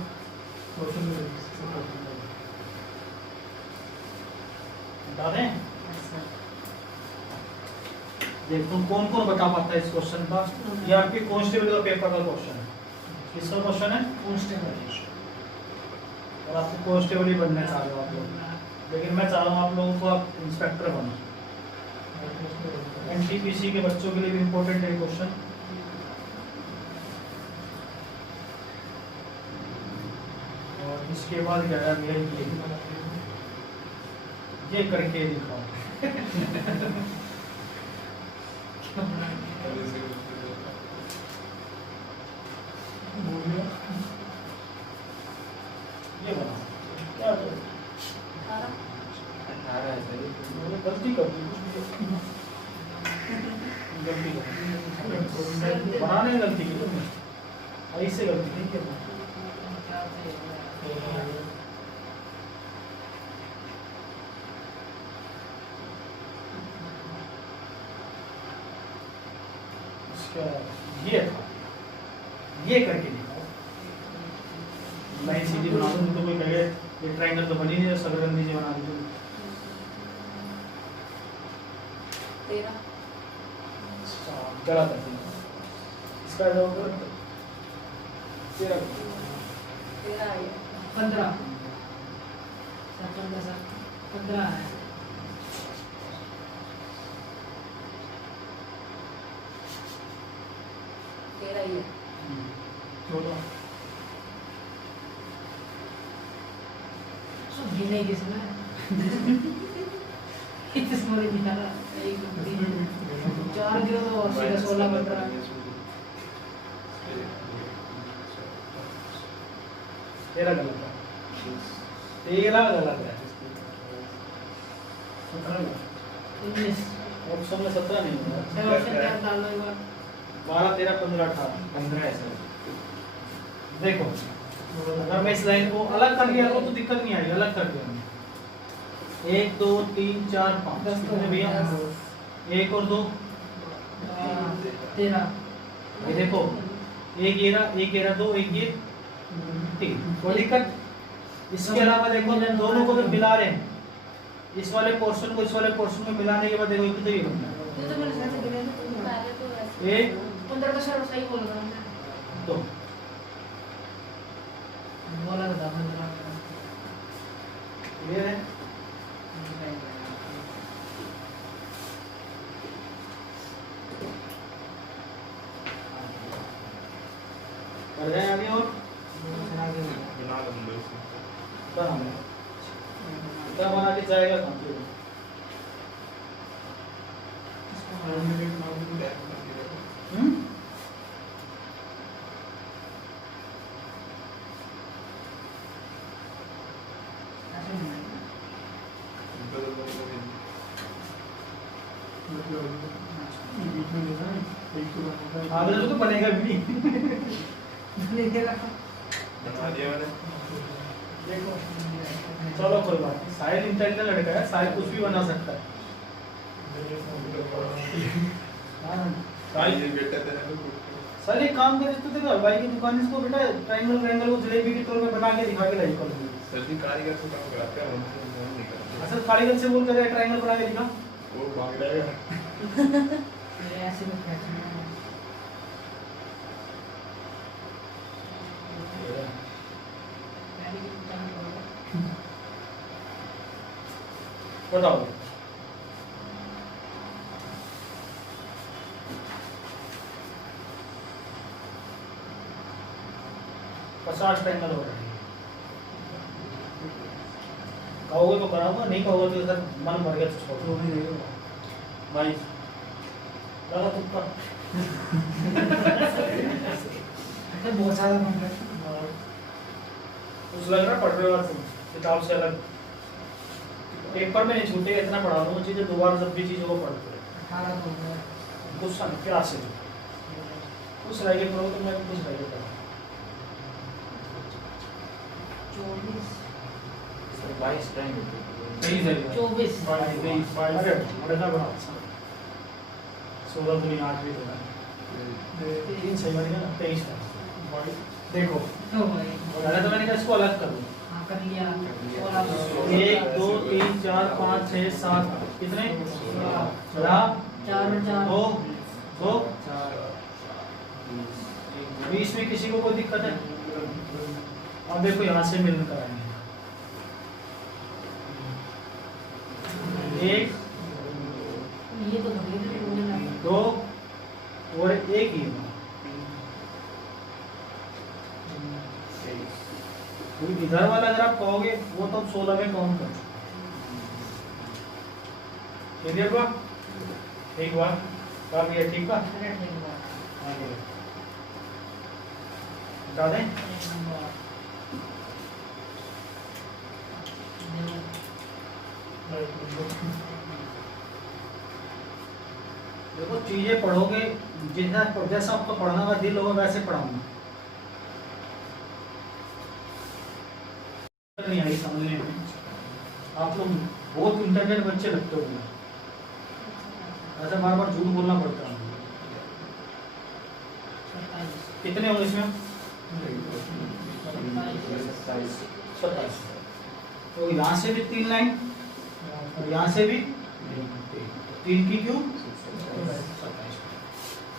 बता दें देखो कौन कौन बता पाता है इस क्वेश्चन का। ये आपके कांस्टेबल का पेपर का क्वेश्चन है। किसका क्वेश्चन है? कांस्टेबल। और आपको कांस्टेबल ही बनना चाह रहे हो आप लोग, लेकिन मैं चाह रहा हूँ आप लोगों को आप इंस्पेक्टर बनो। एनटीपीसी के बच्चों के लिए भी इम्पोर्टेंट है क्वेश्चन। और इसके बाद क्या है ये करके दिखाओ। ये बना क्या मैंने गलती कर दी, गलती कर दी बनाने में गलती की तुमने, ऐसे गलती नहीं की। ये था, ये करके दिखाओ। लाइन सीधी बना दो, तो कोई कहे ये ट्रायंगल तो बनी नहीं, सर्कल नीचे बना दीजिए। 13 गलत है इसका जवाब 13 13 आई 15 15 है। 13 आई है। 14 सब गिने किसमें किसमें दिखा रहा 1 2 3 4 जो तो 16 15 13 गलत है, 13 गलत है। 19 ऑप्शन में 17 नहीं होगा। सर ऑप्शन क्या डाल लो एक बार। 12 13 15 18 15 है सर। देखो अगर मैं इस लाइन को अलग कर दिया तो दिक्कत नहीं आएगी, अलग कर दिया 1 2 3 4 5 कितने भैया? 1 और 2 13 ये देखो एक ये रहा 2 एक ये 3, कोई दिक्कत? इसके अलावा देखो दोनों को तो मिला रहे हैं, इस वाले पोर्शन को इस वाले पोर्शन में मिलाने के बाद देखो कितना ये बनता है। ये तो मैंने सही गिने पहले तो ऐसे 1 15 तो सर सही बोल रहा हूं 2 बोला था 15 ये है कर जाए आगे और बना दूंगा इसको। क्या नाम है? क्या बना के जाएगा काम पे? हम्म आगे तो बनेगा भी नहीं। बना दिया मैंने। देखो चलो कोई बात नहीं, साहिल इंटेलिजेंट लड़का है, साहिल कुछ भी बना सकता है। ये बेटा तेरा तो साहिल एक काम करे तो देखो भाई की दुकान इसको बेटा ट्रायंगल ट्रायंगल को जलेबी के तौर पे बना के दिखा के लाई कर दूंगी। सर जी कारीगर से काम कराते हैं, हम तो नहीं करते। अच्छा कारीगर से बोल कर ट्रायंगल बना के दिखा। वो भाग जाएगा। ऐसे में खींचना बताओ पचास ट्रायंगल हो रहे हैं। कहोगे तो कराऊंगा, नहीं कहोगे तो सर मन भर गया तो छोड़ो। 22 लगा तुक्का। बहुत ज्यादा कम है। कुछ लग रहा पढ़ रहे हो तुम किताब से अलग, पेपर में नहीं छूटे इतना पढ़ा दूंगा चीजें दोबारा जब भी चीजों को पढ़ते रहे। 18 हो गया। कुछ सन क्या से कुछ रह गए करो तो मैं कुछ रह गया 24 22 टाइम 24 अरे बड़ा बड़ा 16 दूनी 8 भी होगा। 3 सही बनेगा ना, 23 था। देखो तो भाई पहले तो मैंने कहा इसको अलग कर दो। हाँ कर लिया और अब 1 2 3 4 5 6 7 कितने? 4 दो दो बीच में किसी को कोई दिक्कत है? अब देखो यहाँ से मिलन कराएंगे। 1 ये तो धीरे धीरे होने लगा 2 और 1 ही है। क्योंकि इधर वाला अगर आप कहोगे वो तो 16 में काउंट कर। क्लियर हुआ? ठीक हुआ? काम ये ठीक हुआ? अरे ठीक है आगे बता दें। देखो चीजें पढ़ोगे जितना जैसा आपको पढ़ना का दिल होगा वैसे पढ़ाऊंगा। नहीं आई समझने में, आप लोग बहुत इंटेलिजेंट बच्चे लगते हो। ऐसा बार बार झूठ बोलना पड़ता है। कितने होंगे इसमें? 27। तो यहाँ से भी 3 लाइन और यहाँ से भी 3 की क्यों? 27।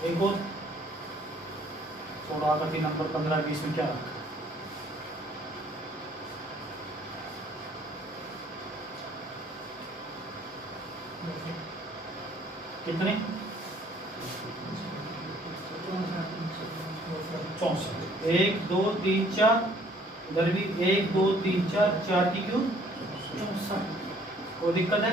एक और 16 का 3 नंबर 15 20 में क्या रखा? कितने? 64। 1 2 3 4 उधर भी 1 2 3 4 4 की क्यों? 64। कोई दिक्कत है?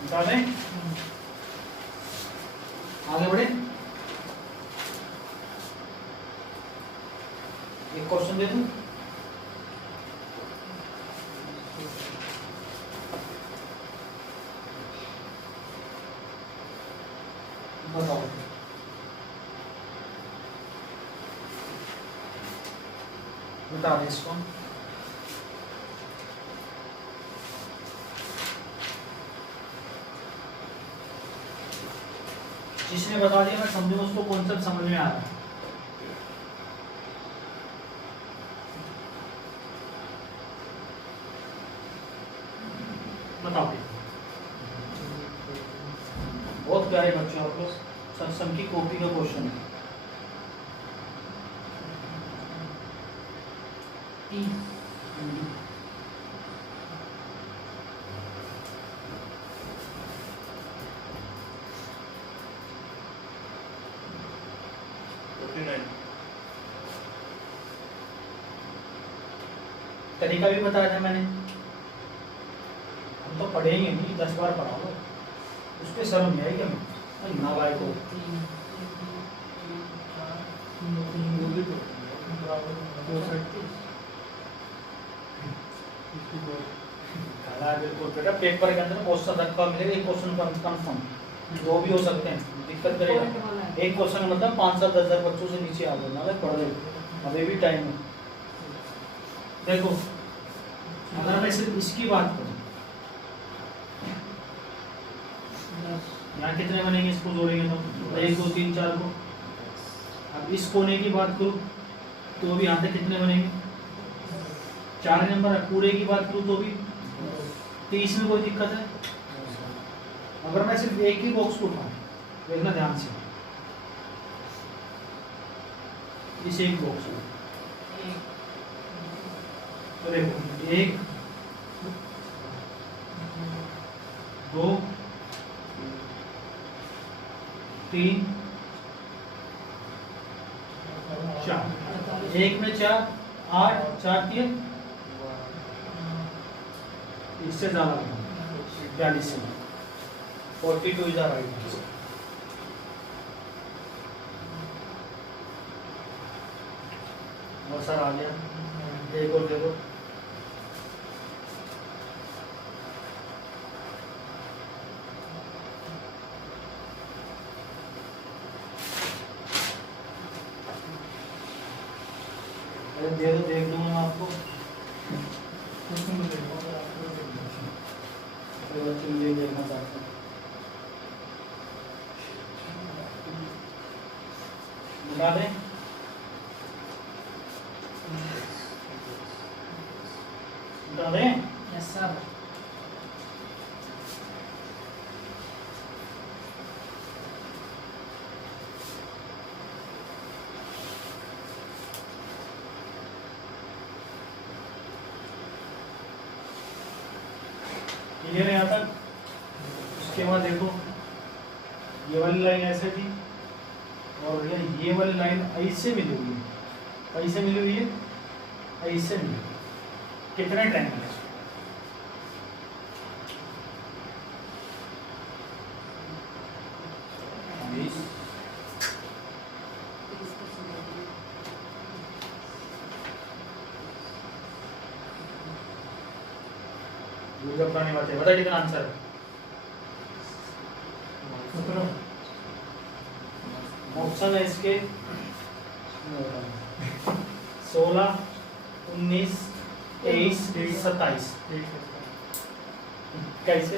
बता दें? आगे बढ़े। एक क्वेश्चन दे दूं? बताओ। बता दें इसको। जिसने बता दिया मैं समझूं उसको कॉन्सेप्ट समझ में आ रहा है। बताओ। बहुत प्यारे बच्चों, आप लोग सत्संग की कॉपी का क्वेश्चन है। 49। तरीका भी बताया था मैंने। हम तो पढ़ेंगे नहीं, 10 बार पढ़ाओ उस पर शर्म नहीं आएगी हमें ना भाई को। बिल्कुल बेटा, पेपर के अंदर क्वेश्चन रखा मिलेगा, एक क्वेश्चन कंफर्म, 2 भी हो सकते हैं, दिक्कत करेगा। एक क्वेश्चन मतलब 5-7 10 बच्चों से नीचे आ जाना है, पढ़ लो, अभी भी टाइम है। देखो अगर मैं सिर्फ इसकी बात करूं, यहाँ कितने बनेंगे इसको जोड़ेंगे तो 1 2 3 4 को। अब इस कोने की बात करूं तो भी यहाँ तक कितने बनेंगे? 4 नंबर है। पूरे की बात करूं तो भी 30 में कोई दिक्कत है? अगर मैं सिर्फ एक ही बॉक्स को उठाऊं, देखना ध्यान से, इस एक बॉक्स को तो देखो 1 2 3 4, 1 में 4 8 4 3 इससे ज्यादा 42 से 42 इज द राइट आंसर। और सर आ गया, एक और देखो। अरे दे दो, देख दूंगा मैं आपको। कोई बच्चे मुझे देखना चाहते हैं, बता दें। बता दें। Yes sir. क्लियर है यहाँ तक? उसके बाद देखो, ये वाली लाइन ऐसे थी और ये वाली लाइन ऐसे मिली हुई है। ऐसे मिली हुई है, ऐसे मिली हुई है। कितने ट्रायंगल है? पुरानी बात है, बता कितना आंसर है? ऑप्शन है इसके 16 19 23 27। कैसे?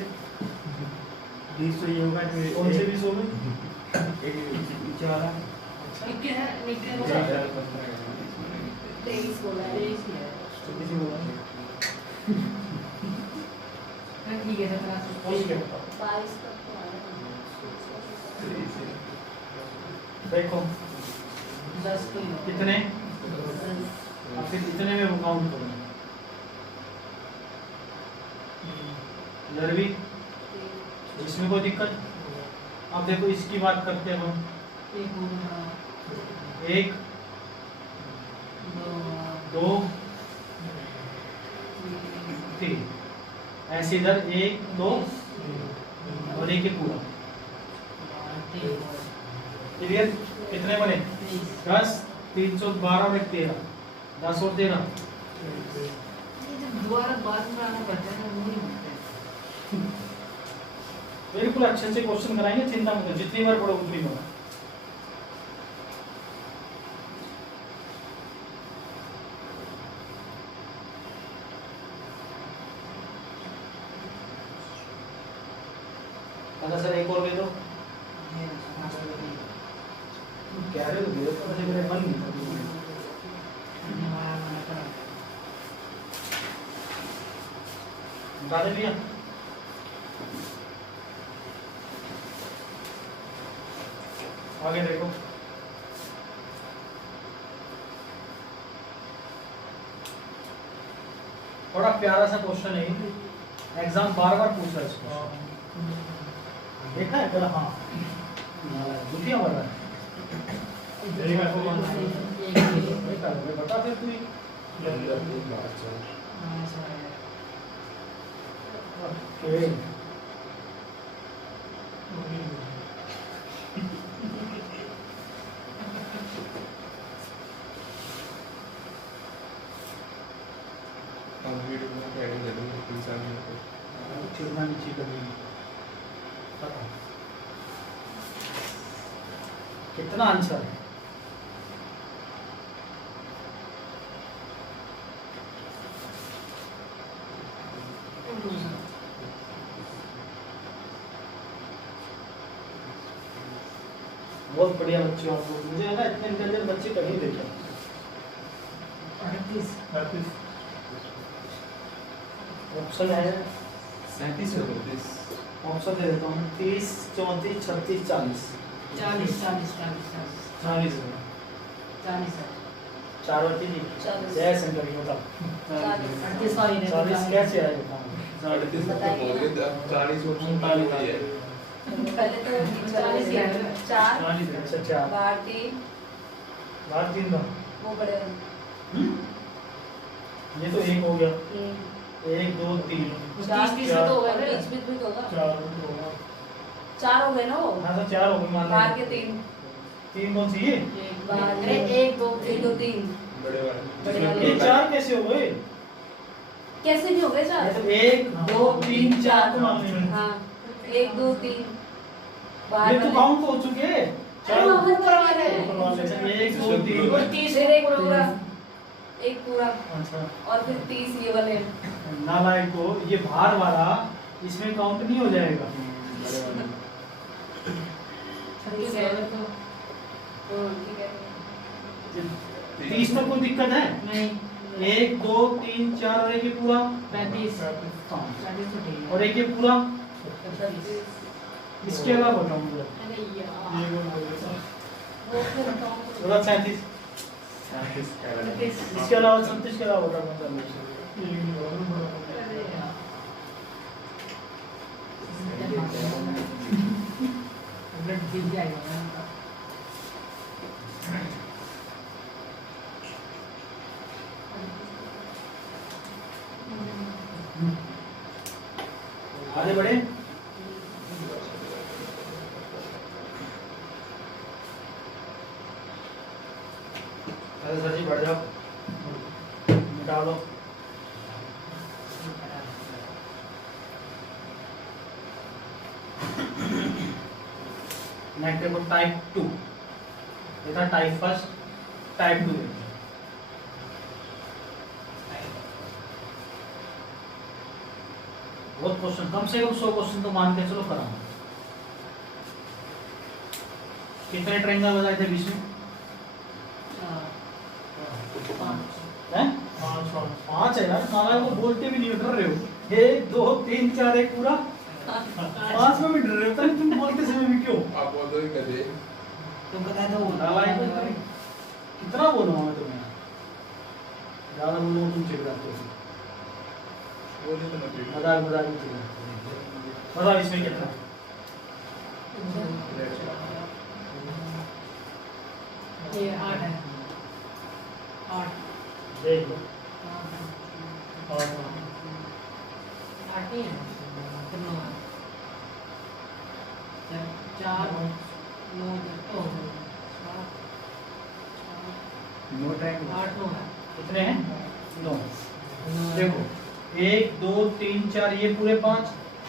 20 तो ये होगा, कौन से 20 हो गए? 11 निक्के है, निक्के हो। 23 बोला है। 23 ही है। किसी बोला ठीक है सर। कौन से बताओ? 22 तक तो आया। देखो 10 तो ही कितने, अब फिर इतने में वो काउंट करो। लड़वी, इसमें कोई दिक्कत? अब देखो इसकी बात करते हैं हम। एक होगा, 1 दो, 2 3, ऐसे इधर 1 2 और 1 पूरा। तीन, क्लियर? कितने बने? 10 3 12 और 1 13, 10 और 13। ये जब दोबारा बाद में आना पड़ता है ना, वो नहीं होता है। बिल्कुल अच्छे से क्वेश्चन कराएंगे, चिंता मत करो, जितनी बार पढ़ो उतनी बार। अगर सर एक और दे दो, ये समझ लो। कह रहे हो दे दो, तो मेरे मन नहीं था। हमारा मना करा। बता दे भैया। आगे देखो, थोड़ा प्यारा सा क्वेश्चन है, एग्जाम बार बार पूछ रहा है इसको। देखा है क्या? हाँ, दुखिया हो रहा है। बता फिर तू ही। ओके, चिड़ना नीचे कर देंगे। बताओ कितना आंसर है? बहुत बढ़िया बच्चे हो आप लोग। मुझे है ना इतने इंटेलिजेंट बच्चे कहीं देखे। 38। ऑप्शन है 37 और 32। ऑप्शन दे देता हूँ 30 34 36 40। 40 40 है। चार बच्चे जी। 40। जय शंकर जी, बताओ 38 सॉरी नहीं 40 कैसे आए बताओ? 38 खत्म हो गए, अब 40 ऑप्शन खाली हुई है। पहले तो 40 ही है। 4 अच्छा 4 बार 3 बार 3 दो। वो बड़े ये तो एक हो गया, ये 1 2 3 30 30 में तो होगा और ना। बीच में भी तो होगा। 4 होगा। 4 हो गए ना वो। हाँ तो 4 हो गए मान बाहर लो। के 3। 3 कौन सी ये? बाहर अरे के 1 2 1 2 3 बड़े वाले बड़े जिसमें वाले। ये 4 कैसे हो गए? कैसे नहीं हो गए ये 4? तो 1 2 3 4 तो मान लो। हाँ 1 2 3 ये बाहर तो वाले। काउंट हो चुके हैं। अरे वो ऊपर वाले। ऊपर वाले। 1 2 3 और 30 फिर एक पूरा, एक पूरा अच्छा और फिर 30 ये वाले हैं। नालायक को ये बाहर वाला इसमें काउंट नहीं हो जाएगा। बड़े वाले 36 है तो ठीक है। 30 में कोई दिक्कत है? नहीं 1 2 3 4 और एक ये पूरा 35 हाँ। 40 तो ठीक है। और एक ये पूरा इसके अलावा बताऊँ मुझे अरे यार ये बोल रहे थे। वो फिर count थोड़ा 37 इसके अलावा 36 के अलावा बता कौन सा है? ये भी और बड़ा हो गया। अरे यार ब्लड गिर जाएगा ना। आगे बढ़े। अरे सर जी बढ़ जाओ, मिटा दो। नेक्स्ट देखो टाइप 2, ये था टाइप फर्स्ट, टाइप 2 देखो। बहुत क्वेश्चन, कम से कम 100 क्वेश्चन तो मान के चलो कराओ। कितने ट्रायंगल बताए थे बीच में? 5 हैं? 5 5 है यार, नालायक को बोलते भी नहीं डर रहे हो। 1 2 3 4 एक पूरा 5 में भी डर रहे हो, तभी तुम बोलते समय भी क्यों? आप बोल दो कदे तो बता दो नालायक को कितना बोलूं मैं तुम्हें? ज्यादा बोलूं तुम चिढ़ जाते हो। बोले तो मत मजाक मजाक में चिढ़ जाते हो। बताओ इसमें कितना? ये 8 है 8 देख लो। 8 नहीं है तो 9 है 4 9 तो नो टाइम 8 9 है कितने हैं? 9। 9 देखो 1 2 3 4 ये पूरे 5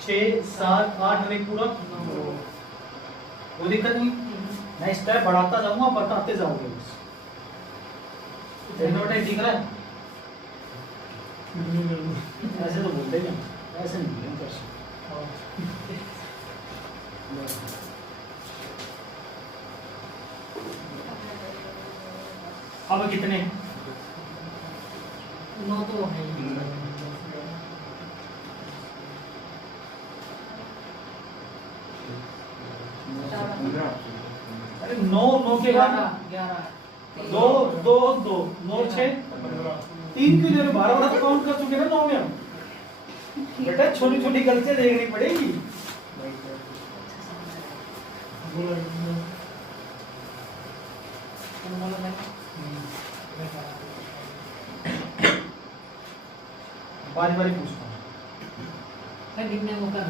6 7 8 और एक पूरा 9। कोई दिक्कत नहीं, मैं स्टेप बढ़ाता जाऊंगा, बताते जाओगे बस। देखना बेटा, दिख रहा है? ऐसे तो बोलते हैं, ऐसे नहीं बोलेंगे कैसे। अब कितने? 9 तो है अरे 9 के बाद 11 2 2 2 9 6 3 क्यों दे रहे? 12 12 काउंट कर चुके ना 9 में हम। बेटा छोटी छोटी गलतियां देखनी पड़ेगी। बारी बारी पूछता हूँ। गिनने मौका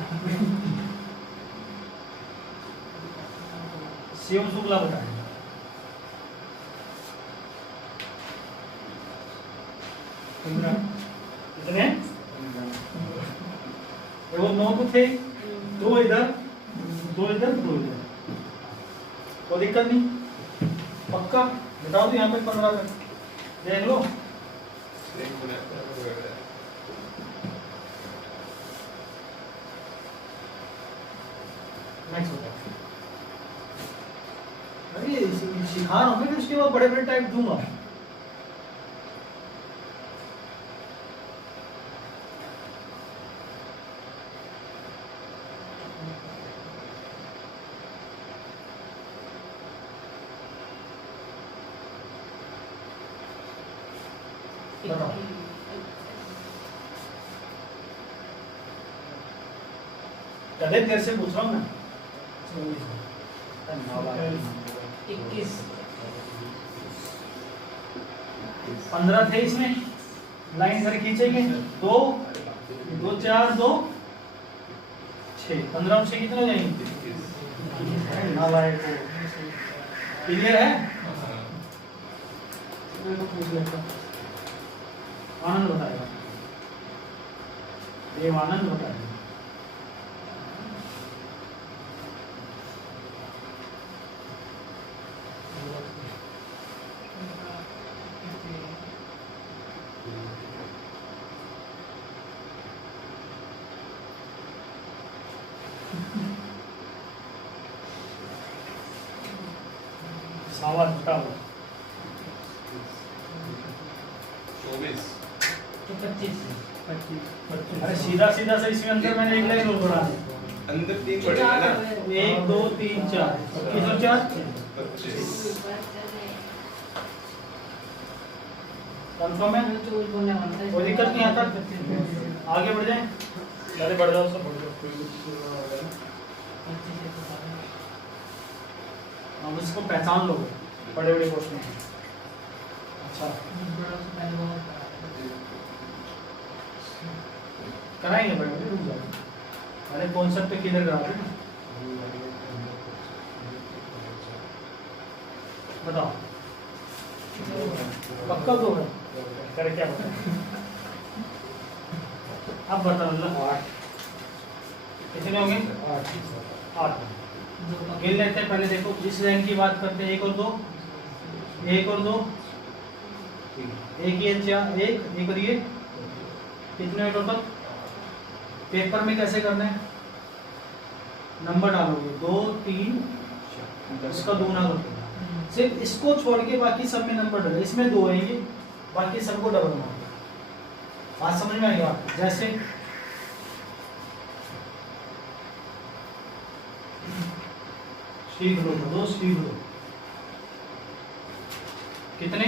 शिवम शुक्ला बताए कितने? वो 9 तो थे, 2 इधर 2 इधर 2 इधर, कोई दिक्कत नहीं। पक्का बताओ तो यहाँ पे 15 तक देख लो। एक मिनट नेक्स्ट बताओ। अरे सिखा रहा हूँ, फिर उसके बाद बड़े बड़े टाइप दूंगा। बताओ। कदे तेरे से पूछ रहा हूँ मैं। 21 15 थे इसमें, लाइन इधर खींचेंगे 2 2 4 2 6 15 और 6 कितने हो जाएंगे नालायक हो क्लियर है पूछ लेता आनंद बताएगा देवानंद बताएगा आवाज हटाओ 24 तो 25 अरे सीधा सीधा से इसमें अंदर मैंने एक लाइन और बढ़ा दी अंदर 3 पड़ेगा ना 1 2 3 4 25 और 4 25 कंफर्म है कोई दिक्कत नहीं आता आगे बढ़ जाएं अरे बढ़ जाओ सब अब इसको पहचान लो बड़े बड़े क्वेश्चन अच्छा कराएंगे बड़े बड़े रुक जाओ अरे कॉन्सेप्ट क्लियर करा दो बताओ पक्का दो है कर क्या बताए अब बता लो 8 कितने होंगे 8 गिन लेते हैं पहले देखो इस लाइन की बात करते हैं 1 और 2 1 और 2 एक ये 4 एक और ये कितने हैं टोटल पेपर में कैसे करना है नंबर डालोगे 2 3 इसका दूना करो सिर्फ इसको छोड़ के बाकी सब में नंबर डालो इसमें 2 आएंगे बाकी सबको डबल मारो बात समझ में आई बात जैसे सीख लो दो सीख लो कितने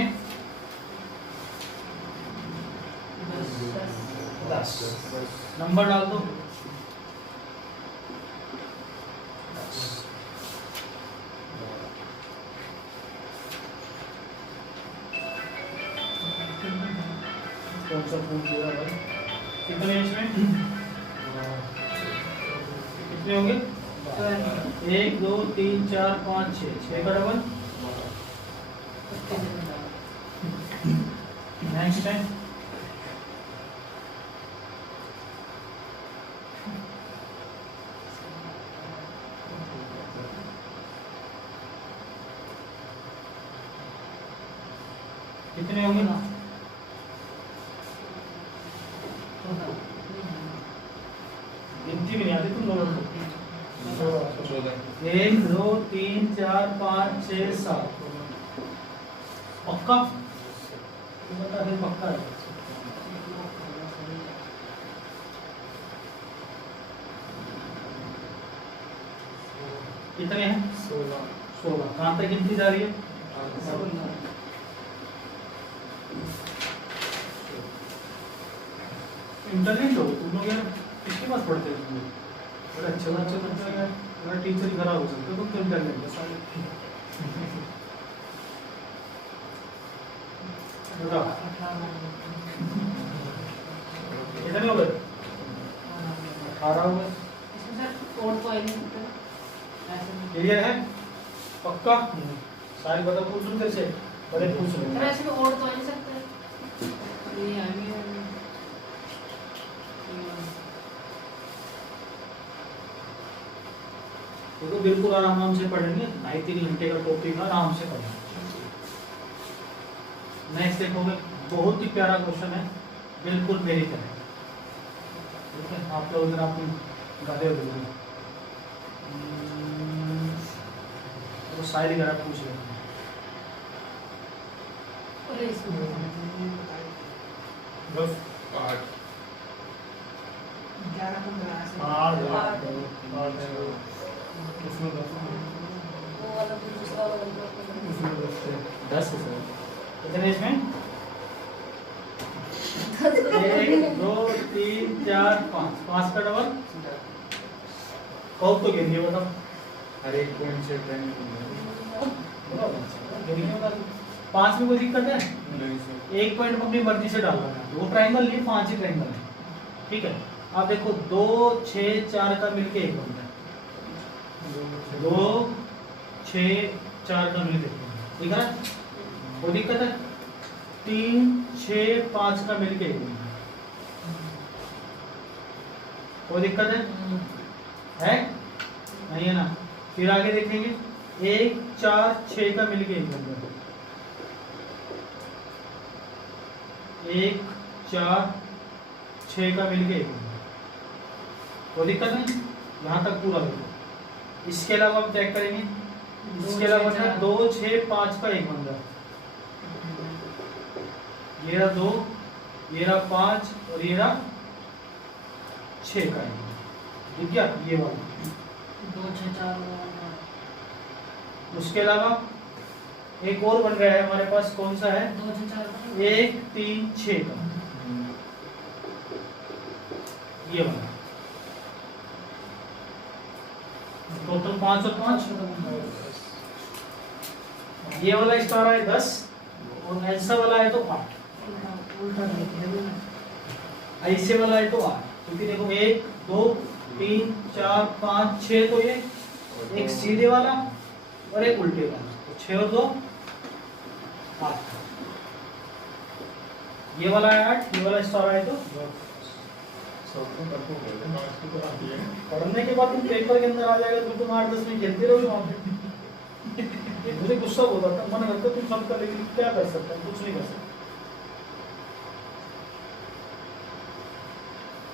10 नंबर डाल दो 10 कौन सा फोन दिया भाई कितने इसमें कितने होंगे 1 2 3 4 5 6 का डबल नेक्स्ट है कितने होंगे गिनती भी नहीं आती तुम लोगों को 1 2 3 4 5 6 7 पक्का बता दे पक्का है कितने हैं 16 कहाँ तक गिनती जा रही है इंटरनेट हो तुम लोग यार किसके पास पढ़ते हो तुम लोग बड़ा अच्छा बच्चा यार मेरा टीचर ही खराब हो सकता है तो क्यों इंटरनेट सारे बताओ कितने हो गए 18 हो गए क्लियर है पक्का सारी बातें पूछ लूं कैसे बड़े पूछ लूं देखो बिल्कुल आराम से पढ़ेंगे 2.5-3 घंटे का टॉपिक आराम से पढ़ेंगे नेक्स्ट देखोगे बहुत ही प्यारा क्वेश्चन है बिल्कुल मेरी तरह ठीक है आप लोग अगर आप गधे हो गए तो सारी तरह पूछ लेते हैं बस 8 10 कितने इसमें 1 2 3 4 5 का डबल कब तो गिननी बताओ हर एक पॉइंट से 10 गिननी होगा 5 में कोई दिक्कत है? नहीं सर। एक पॉइंट अपनी मर्जी से डालना है, वो ट्राइंगल नहीं 5 ही ट्राइंगल है, ठीक है। आप देखो 2 6 4 का मिलके एक बनता है, 2 6 4 का मिलके एक बनता है, ठीक है ना? कोई दिक्कत है? 3 6 5 का मिलके एक बनता है, कोई दिक्कत है? नहीं है ना? फिर आगे देखेंगे 1 4 6 का मिलके एक बनता है, 1 4 6 का मिलके एक बनता है, कोई दिक्कत नहीं? यहाँ तक पूरा देखो। इसके अलावा हम चेक करेंगे, इसके अलावा 2 6 5 का एक बनता है, ये रहा 2, ये रहा 5 और ये रहा 6 का एक, ठीक है? ये वाला 2 6 4 उसके अलावा एक और बन रहा है हमारे पास, कौन सा है? 2 6 4 1 3 6 का, ये वाला टोटल 5 और 5, ये वाला स्टार है 10 और ऐसा वाला है तो 8, उल्टा लिखे ऐसे वाला है तो 8, क्योंकि देखो 1 2 3 4 5 6 तो ये एक सीधे वाला और एक उल्टे वाला, तो 6 और 2 8, ये वाला है 8, ये वाला स्टार है तो पढ़ने के बाद तुम पेपर के अंदर आ जाएगा तो तुम 8 10 में खेलते रहोगे वहां पे। मुझे गुस्सा होता था, मन करता तुम सब कर, लेकिन क्या कर सकते हैं? कुछ नहीं कर सकते।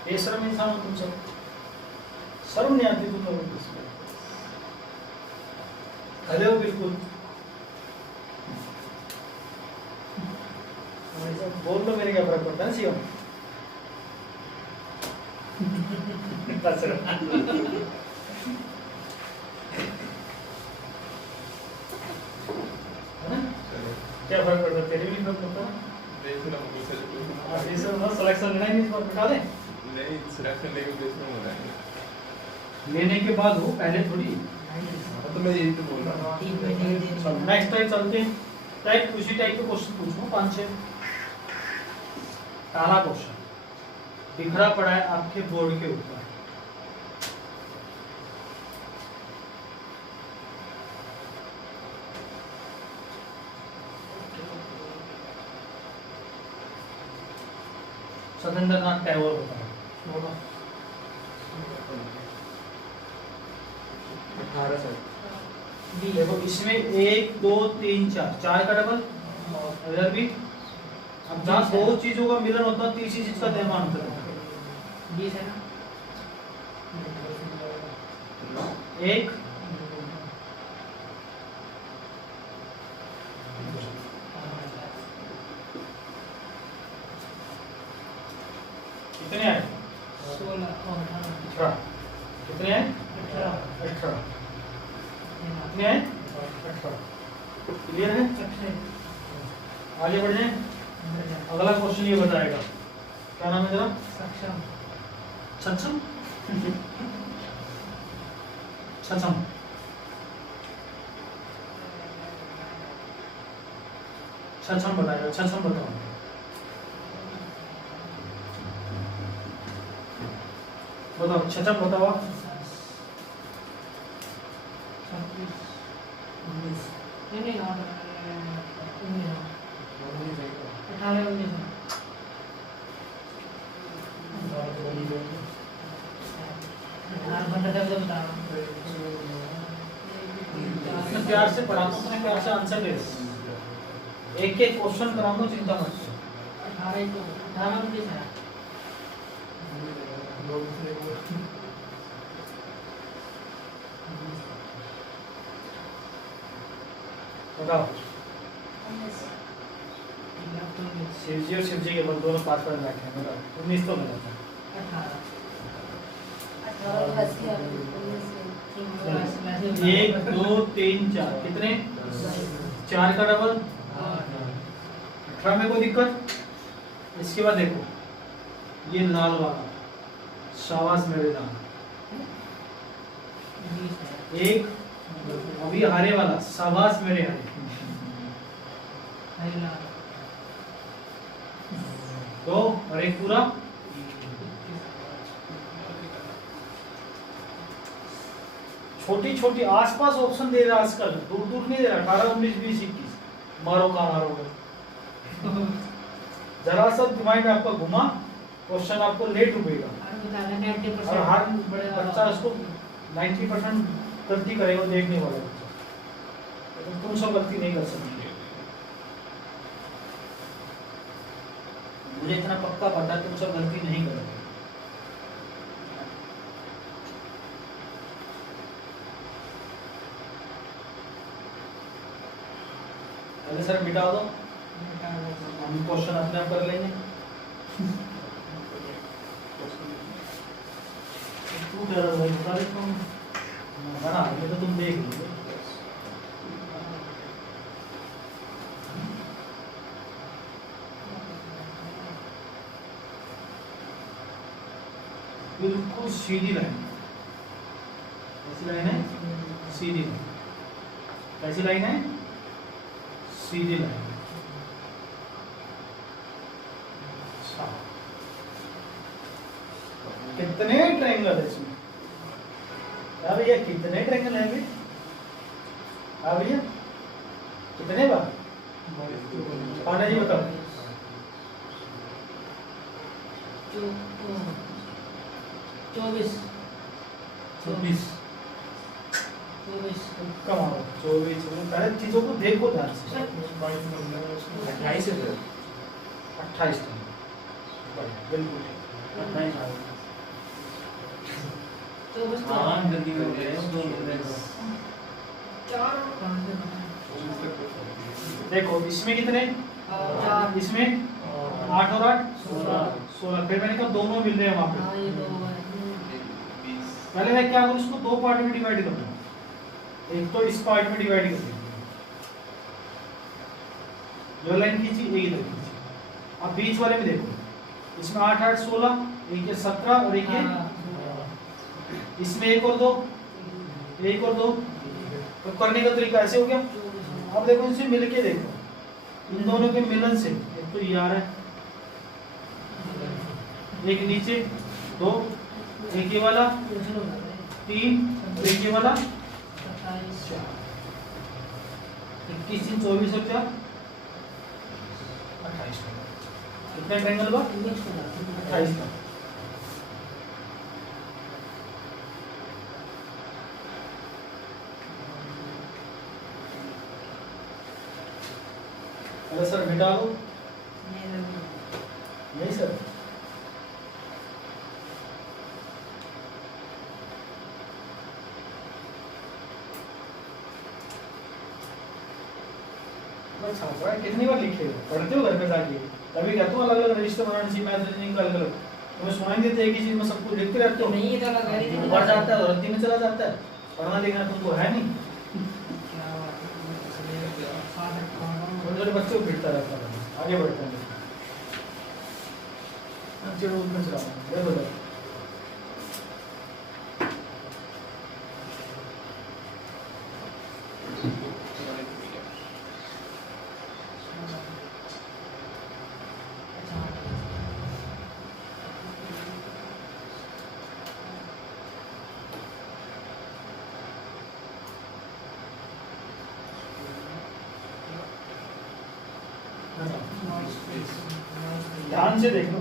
बेशर्म इंसान हो तुम सब, शर्म नहीं आती तुम लोगों को? खड़े हो बिल्कुल, बोल लो, मेरे क्या फर्क पड़ता है? सीएम क्या फर्क पड़ता है? तेरे भी फर्क पड़ता है? देख रहा हूँ सर। इस बार सिलेक्शन लेना ही नहीं, इस बार बिठा दें। नहीं सिलेक्शन लेके प्लेस में हो रहा है। लेने के बाद हो, पहले थोड़ी। तो मैं यही तो बोल रहा हूँ। नेक्स्ट टाइम चलते हैं, टाइप उसी टाइप के क्वेश्चन पूछूं 5-6। काला क्वेश्चन बिखरा पड़ा है आपके बोर्ड के ऊपर, सत्येंद्रनाथ टैगोर बताओ। 18 साल। देखो इसमें 1 2 3 4 का डबल, इधर भी। अब जहाँ 2 चीजों का मिलन होता है, तीसरी चीज का निर्माण होता है। 20 है ना? 1 कितने आए? 16 और 18। कितने आए? 18। कितने आए? 18। क्लियर है? आगे बढ़ जाए। अगला क्वेश्चन ये बताएगा, क्या नाम है जरा? सक्षम छछम छछम छछम बताएगा। छछम बताओ। बताओ छछम बताओ। 26 नहीं 18 19 मैं प्यार से पढ़ाता हूँ, मैं प्यार से आंसर दे दूँ। एक एक क्वेश्चन कराऊंगा, चिंता मत करो। 18 तो 18 19 है। बताओ। शिवजी और शिवजी के बल दोनों 5 बैठे हैं। बताओ 19 तो गलत है। 1 2 3 4 कितने? 4 का डबल 18 में कोई दिक्कत? इसके बाद देखो ये लाल वाला, शाबाश मेरे लाल। एक अभी हरे वाला, शाबाश मेरे हरे। थैला। दो और एक पूरा। छोटी छोटी आसपास ऑप्शन दे रहा है आजकल, दूर दूर नहीं दे रहा। 18, 19, 20, 21 मारो का मारोगे। जरा सा दिमाग में आपका घुमा, क्वेश्चन आपको लेट उठेगा। और बताना 90% और हर बड़े बच्चा उसको 90% गलती करेगा देखने वाला बच्चा, तो तुम सब गलती नहीं कर सकते। मुझे इतना पक्का पता है तुम सब गलती नहीं करोगे। अरे सर मिटा दो, हम क्वेश्चन अपने आप कर लेंगे। तू डर रहा है, बता दे तुम बना, ये तो तुम देख लो। बिल्कुल सीधी लाइन। कैसी लाइन है? सीधी लाइन। कैसी लाइन है? सीधी लाइन। कितने ट्रायंगल है इसमें? क्या भैया कितने ट्रायंगल है अभी? हाँ भैया कितने बार? पांडा जी बताओ। 24 कमाओ 24। पहले चीजों को देखो ध्यान से। 28 है 28 बिल्कुल 24 हाँ जल्दी कर रहे हैं दो मिल रहे हैं। 4 और 5 देखो इसमें कितने? 4 इसमें 8 और 8 16। फिर मैंने कहा दोनों मिल रहे हैं वहां पे। हाँ ये 2 है। 20 पहले मैं क्या करूँ, इसको दो पार्ट में डिवाइड कर दूँ। एक तो इस पार्ट में डिवाइड कर दूँ, जो लाइन खींची एक इधर खींची। अब बीच वाले में देखो, इसमें 8 8 16, एक ये 17 और एक ये। इसमें एक और दो, एक और दो। तो करने का तरीका ऐसे हो गया। अब देखो इनसे मिलके देखो, इन दोनों के मिलन से एक तो ये आ रहा है, एक नीचे 2, एक ये वाला 3, एक ये वाला 4। 21 3 24 और 4 28। कितने ट्रायंगल हुआ? 28 का। अरे सर मिटा दो। नहीं सर अच्छा पढ़ा, कितनी बार लिखे हो? पढ़ते हो घर पे जाके? तभी कहता हूँ अलग अलग रजिस्टर बनाने चाहिए, मैथ रीजनिंग का अलग अलग। तुम्हें सुनाई देते एक ही चीज में सब कुछ लिखते रहते हो, नहीं ये तो लगा रही थी। बढ़ जाता है, रद्दी में चला जाता है। पढ़ना लिखना तुमको है नहीं। क्या बात है, फादर छोटे छोटे बच्चे को फिरता रहता है, आगे बढ़ते हैं। चलो उसमें चलाओ, देखो देखो। ध्यान से देखो।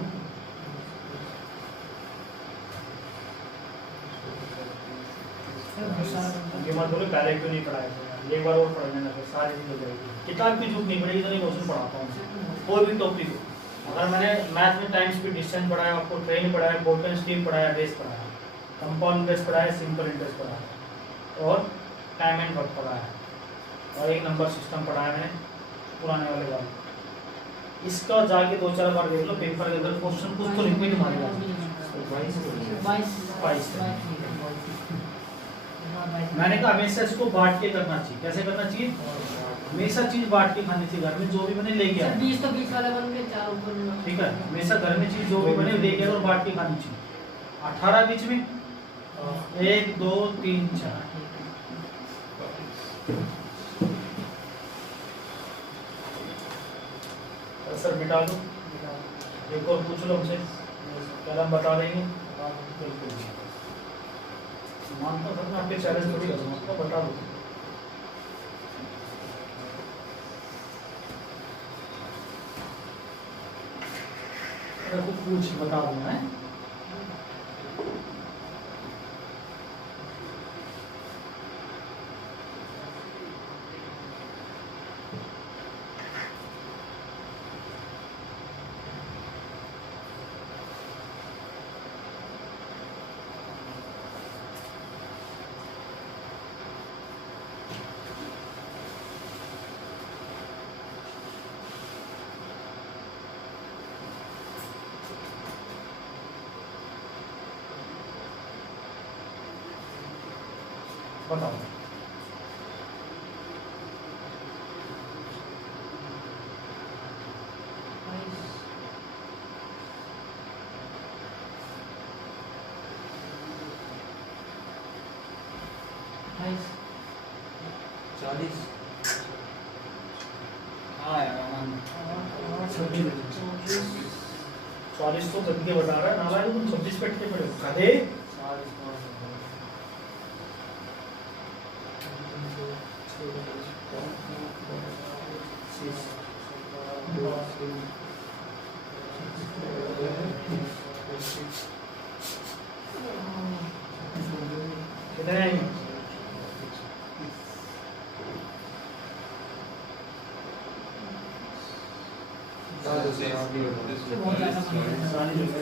ये मत बोलो पहले क्यों नहीं पढ़ाया था, एक बार और पढ़ने लगे सारी चीज हो जाएगी। किताब की जरूरत नहीं पड़ेगी, तो नहीं क्वेश्चन पढ़ाता हूँ कोई भी टॉपिक हो। अगर मैंने मैथ में टाइम स्पीड डिस्टेंस पढ़ाया, आपको ट्रेन पढ़ाया, बोल्टन स्टीम पढ़ाया, बेस पढ़ाया, कंपाउंड इंटरेस्ट पढ़ाया, सिंपल इंटरेस्ट पढ़ाया और टाइम एंड वर्क पढ़ाया और एक नंबर सिस्टम पढ़ाया मैंने पुराने वाले वाले। इसका जाके 2-4 बार देख लो, पेपर के अंदर क्वेश्चन कुछ तो लिख में तुम्हारे मैंने कहा हमेशा इसको बांट के करना चाहिए। कैसे करना चाहिए? हमेशा चीज बांट के खानी चाहिए। घर में जो भी बने लेके आए, 20 तो 20 वाला बन के 4 ऊपर में। ठीक है। हमेशा घर में चीज जो भी बने लेके आए और बांट के खानी चाहिए। 18 बीच में 1 2 3 4। मिटा दो। एक और पूछ लो हमसे, कल हम बता देंगे। बिल्कुल मानता था मैं आपके चैलेंज थोड़ी करूँगा, आपको बता दो। को पूछ बता दूंगा है। बताओ चालीस। हाँ यार अमन 40 तो गद्दे बता रहा है नालायक, तुम 26 पे अटके पड़े हो गधे।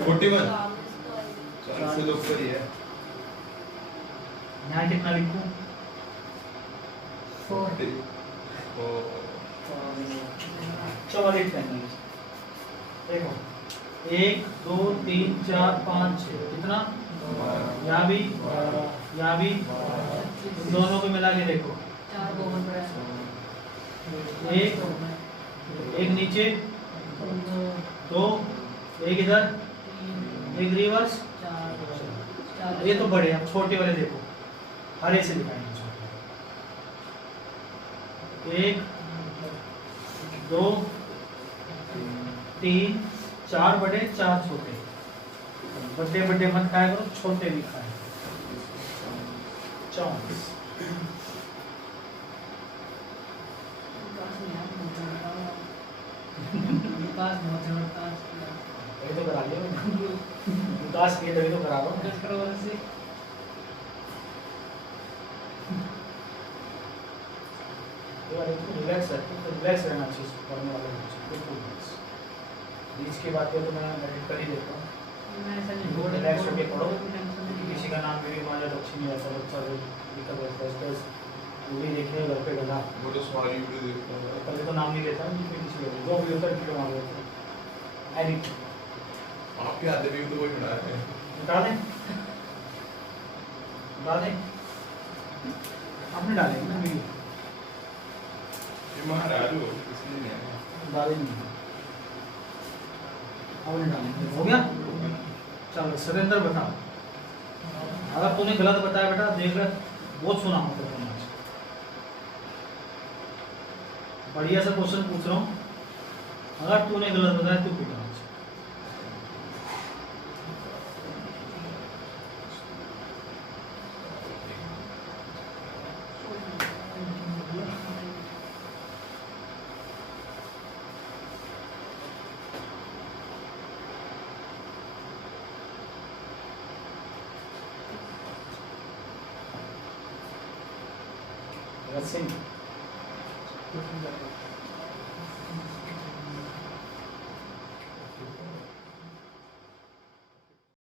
41 40 से तो ऊपर ही है। यहाँ कितना लिखूं? 40 चलो रेट फाइनल देखो 1 2 3 4 5 6 कितना? यहाँ भी इन दोनों को मिला के देखो एक नीचे 2 एक इधर एक रिवर्स। ये तो बड़े हैं, छोटे वाले देखो हरे से दिखाएंगे। 1 2 3 4 बड़े 4 छोटे। बड़े बड़े मत खाया करो, छोटे भी खाए। 34 ये तो करा लिया विकास किए तभी तो करा रहा हूँ। रिलैक्स रहना चाहिए पढ़ने वाले बच्चे, बिल्कुल रिलैक्स। बीच की बातें तो मैं एडिट कर ही देता हूँ। रिलैक्स होके पढ़ो, किसी का नाम वीडियो में अच्छी नहीं रहता, बच्चा दिक्कत रहता है। वो भी देखे घर पे गला वो तो सारी वीडियो देखता हूँ। पहले तो नाम नहीं लेता हूँ, किसी का 2 वीडियो तक वीडियो मार देते हैं एडिट। आपके हाथ में तो कोई बना है। बता दें आपने डालेंगे ना वीडियो, ये महाराज हो इसलिए नहीं है। डालेंगे आपने डालेंगे। हो गया? चलो सुरेंद्र बता, अगर तूने गलत बताया बेटा देख ले, बहुत सुना हूँ तेरे को आज। बढ़िया सा क्वेश्चन पूछ रहा हूँ, अगर तूने गलत बताया तो पीटा आज। Let's see.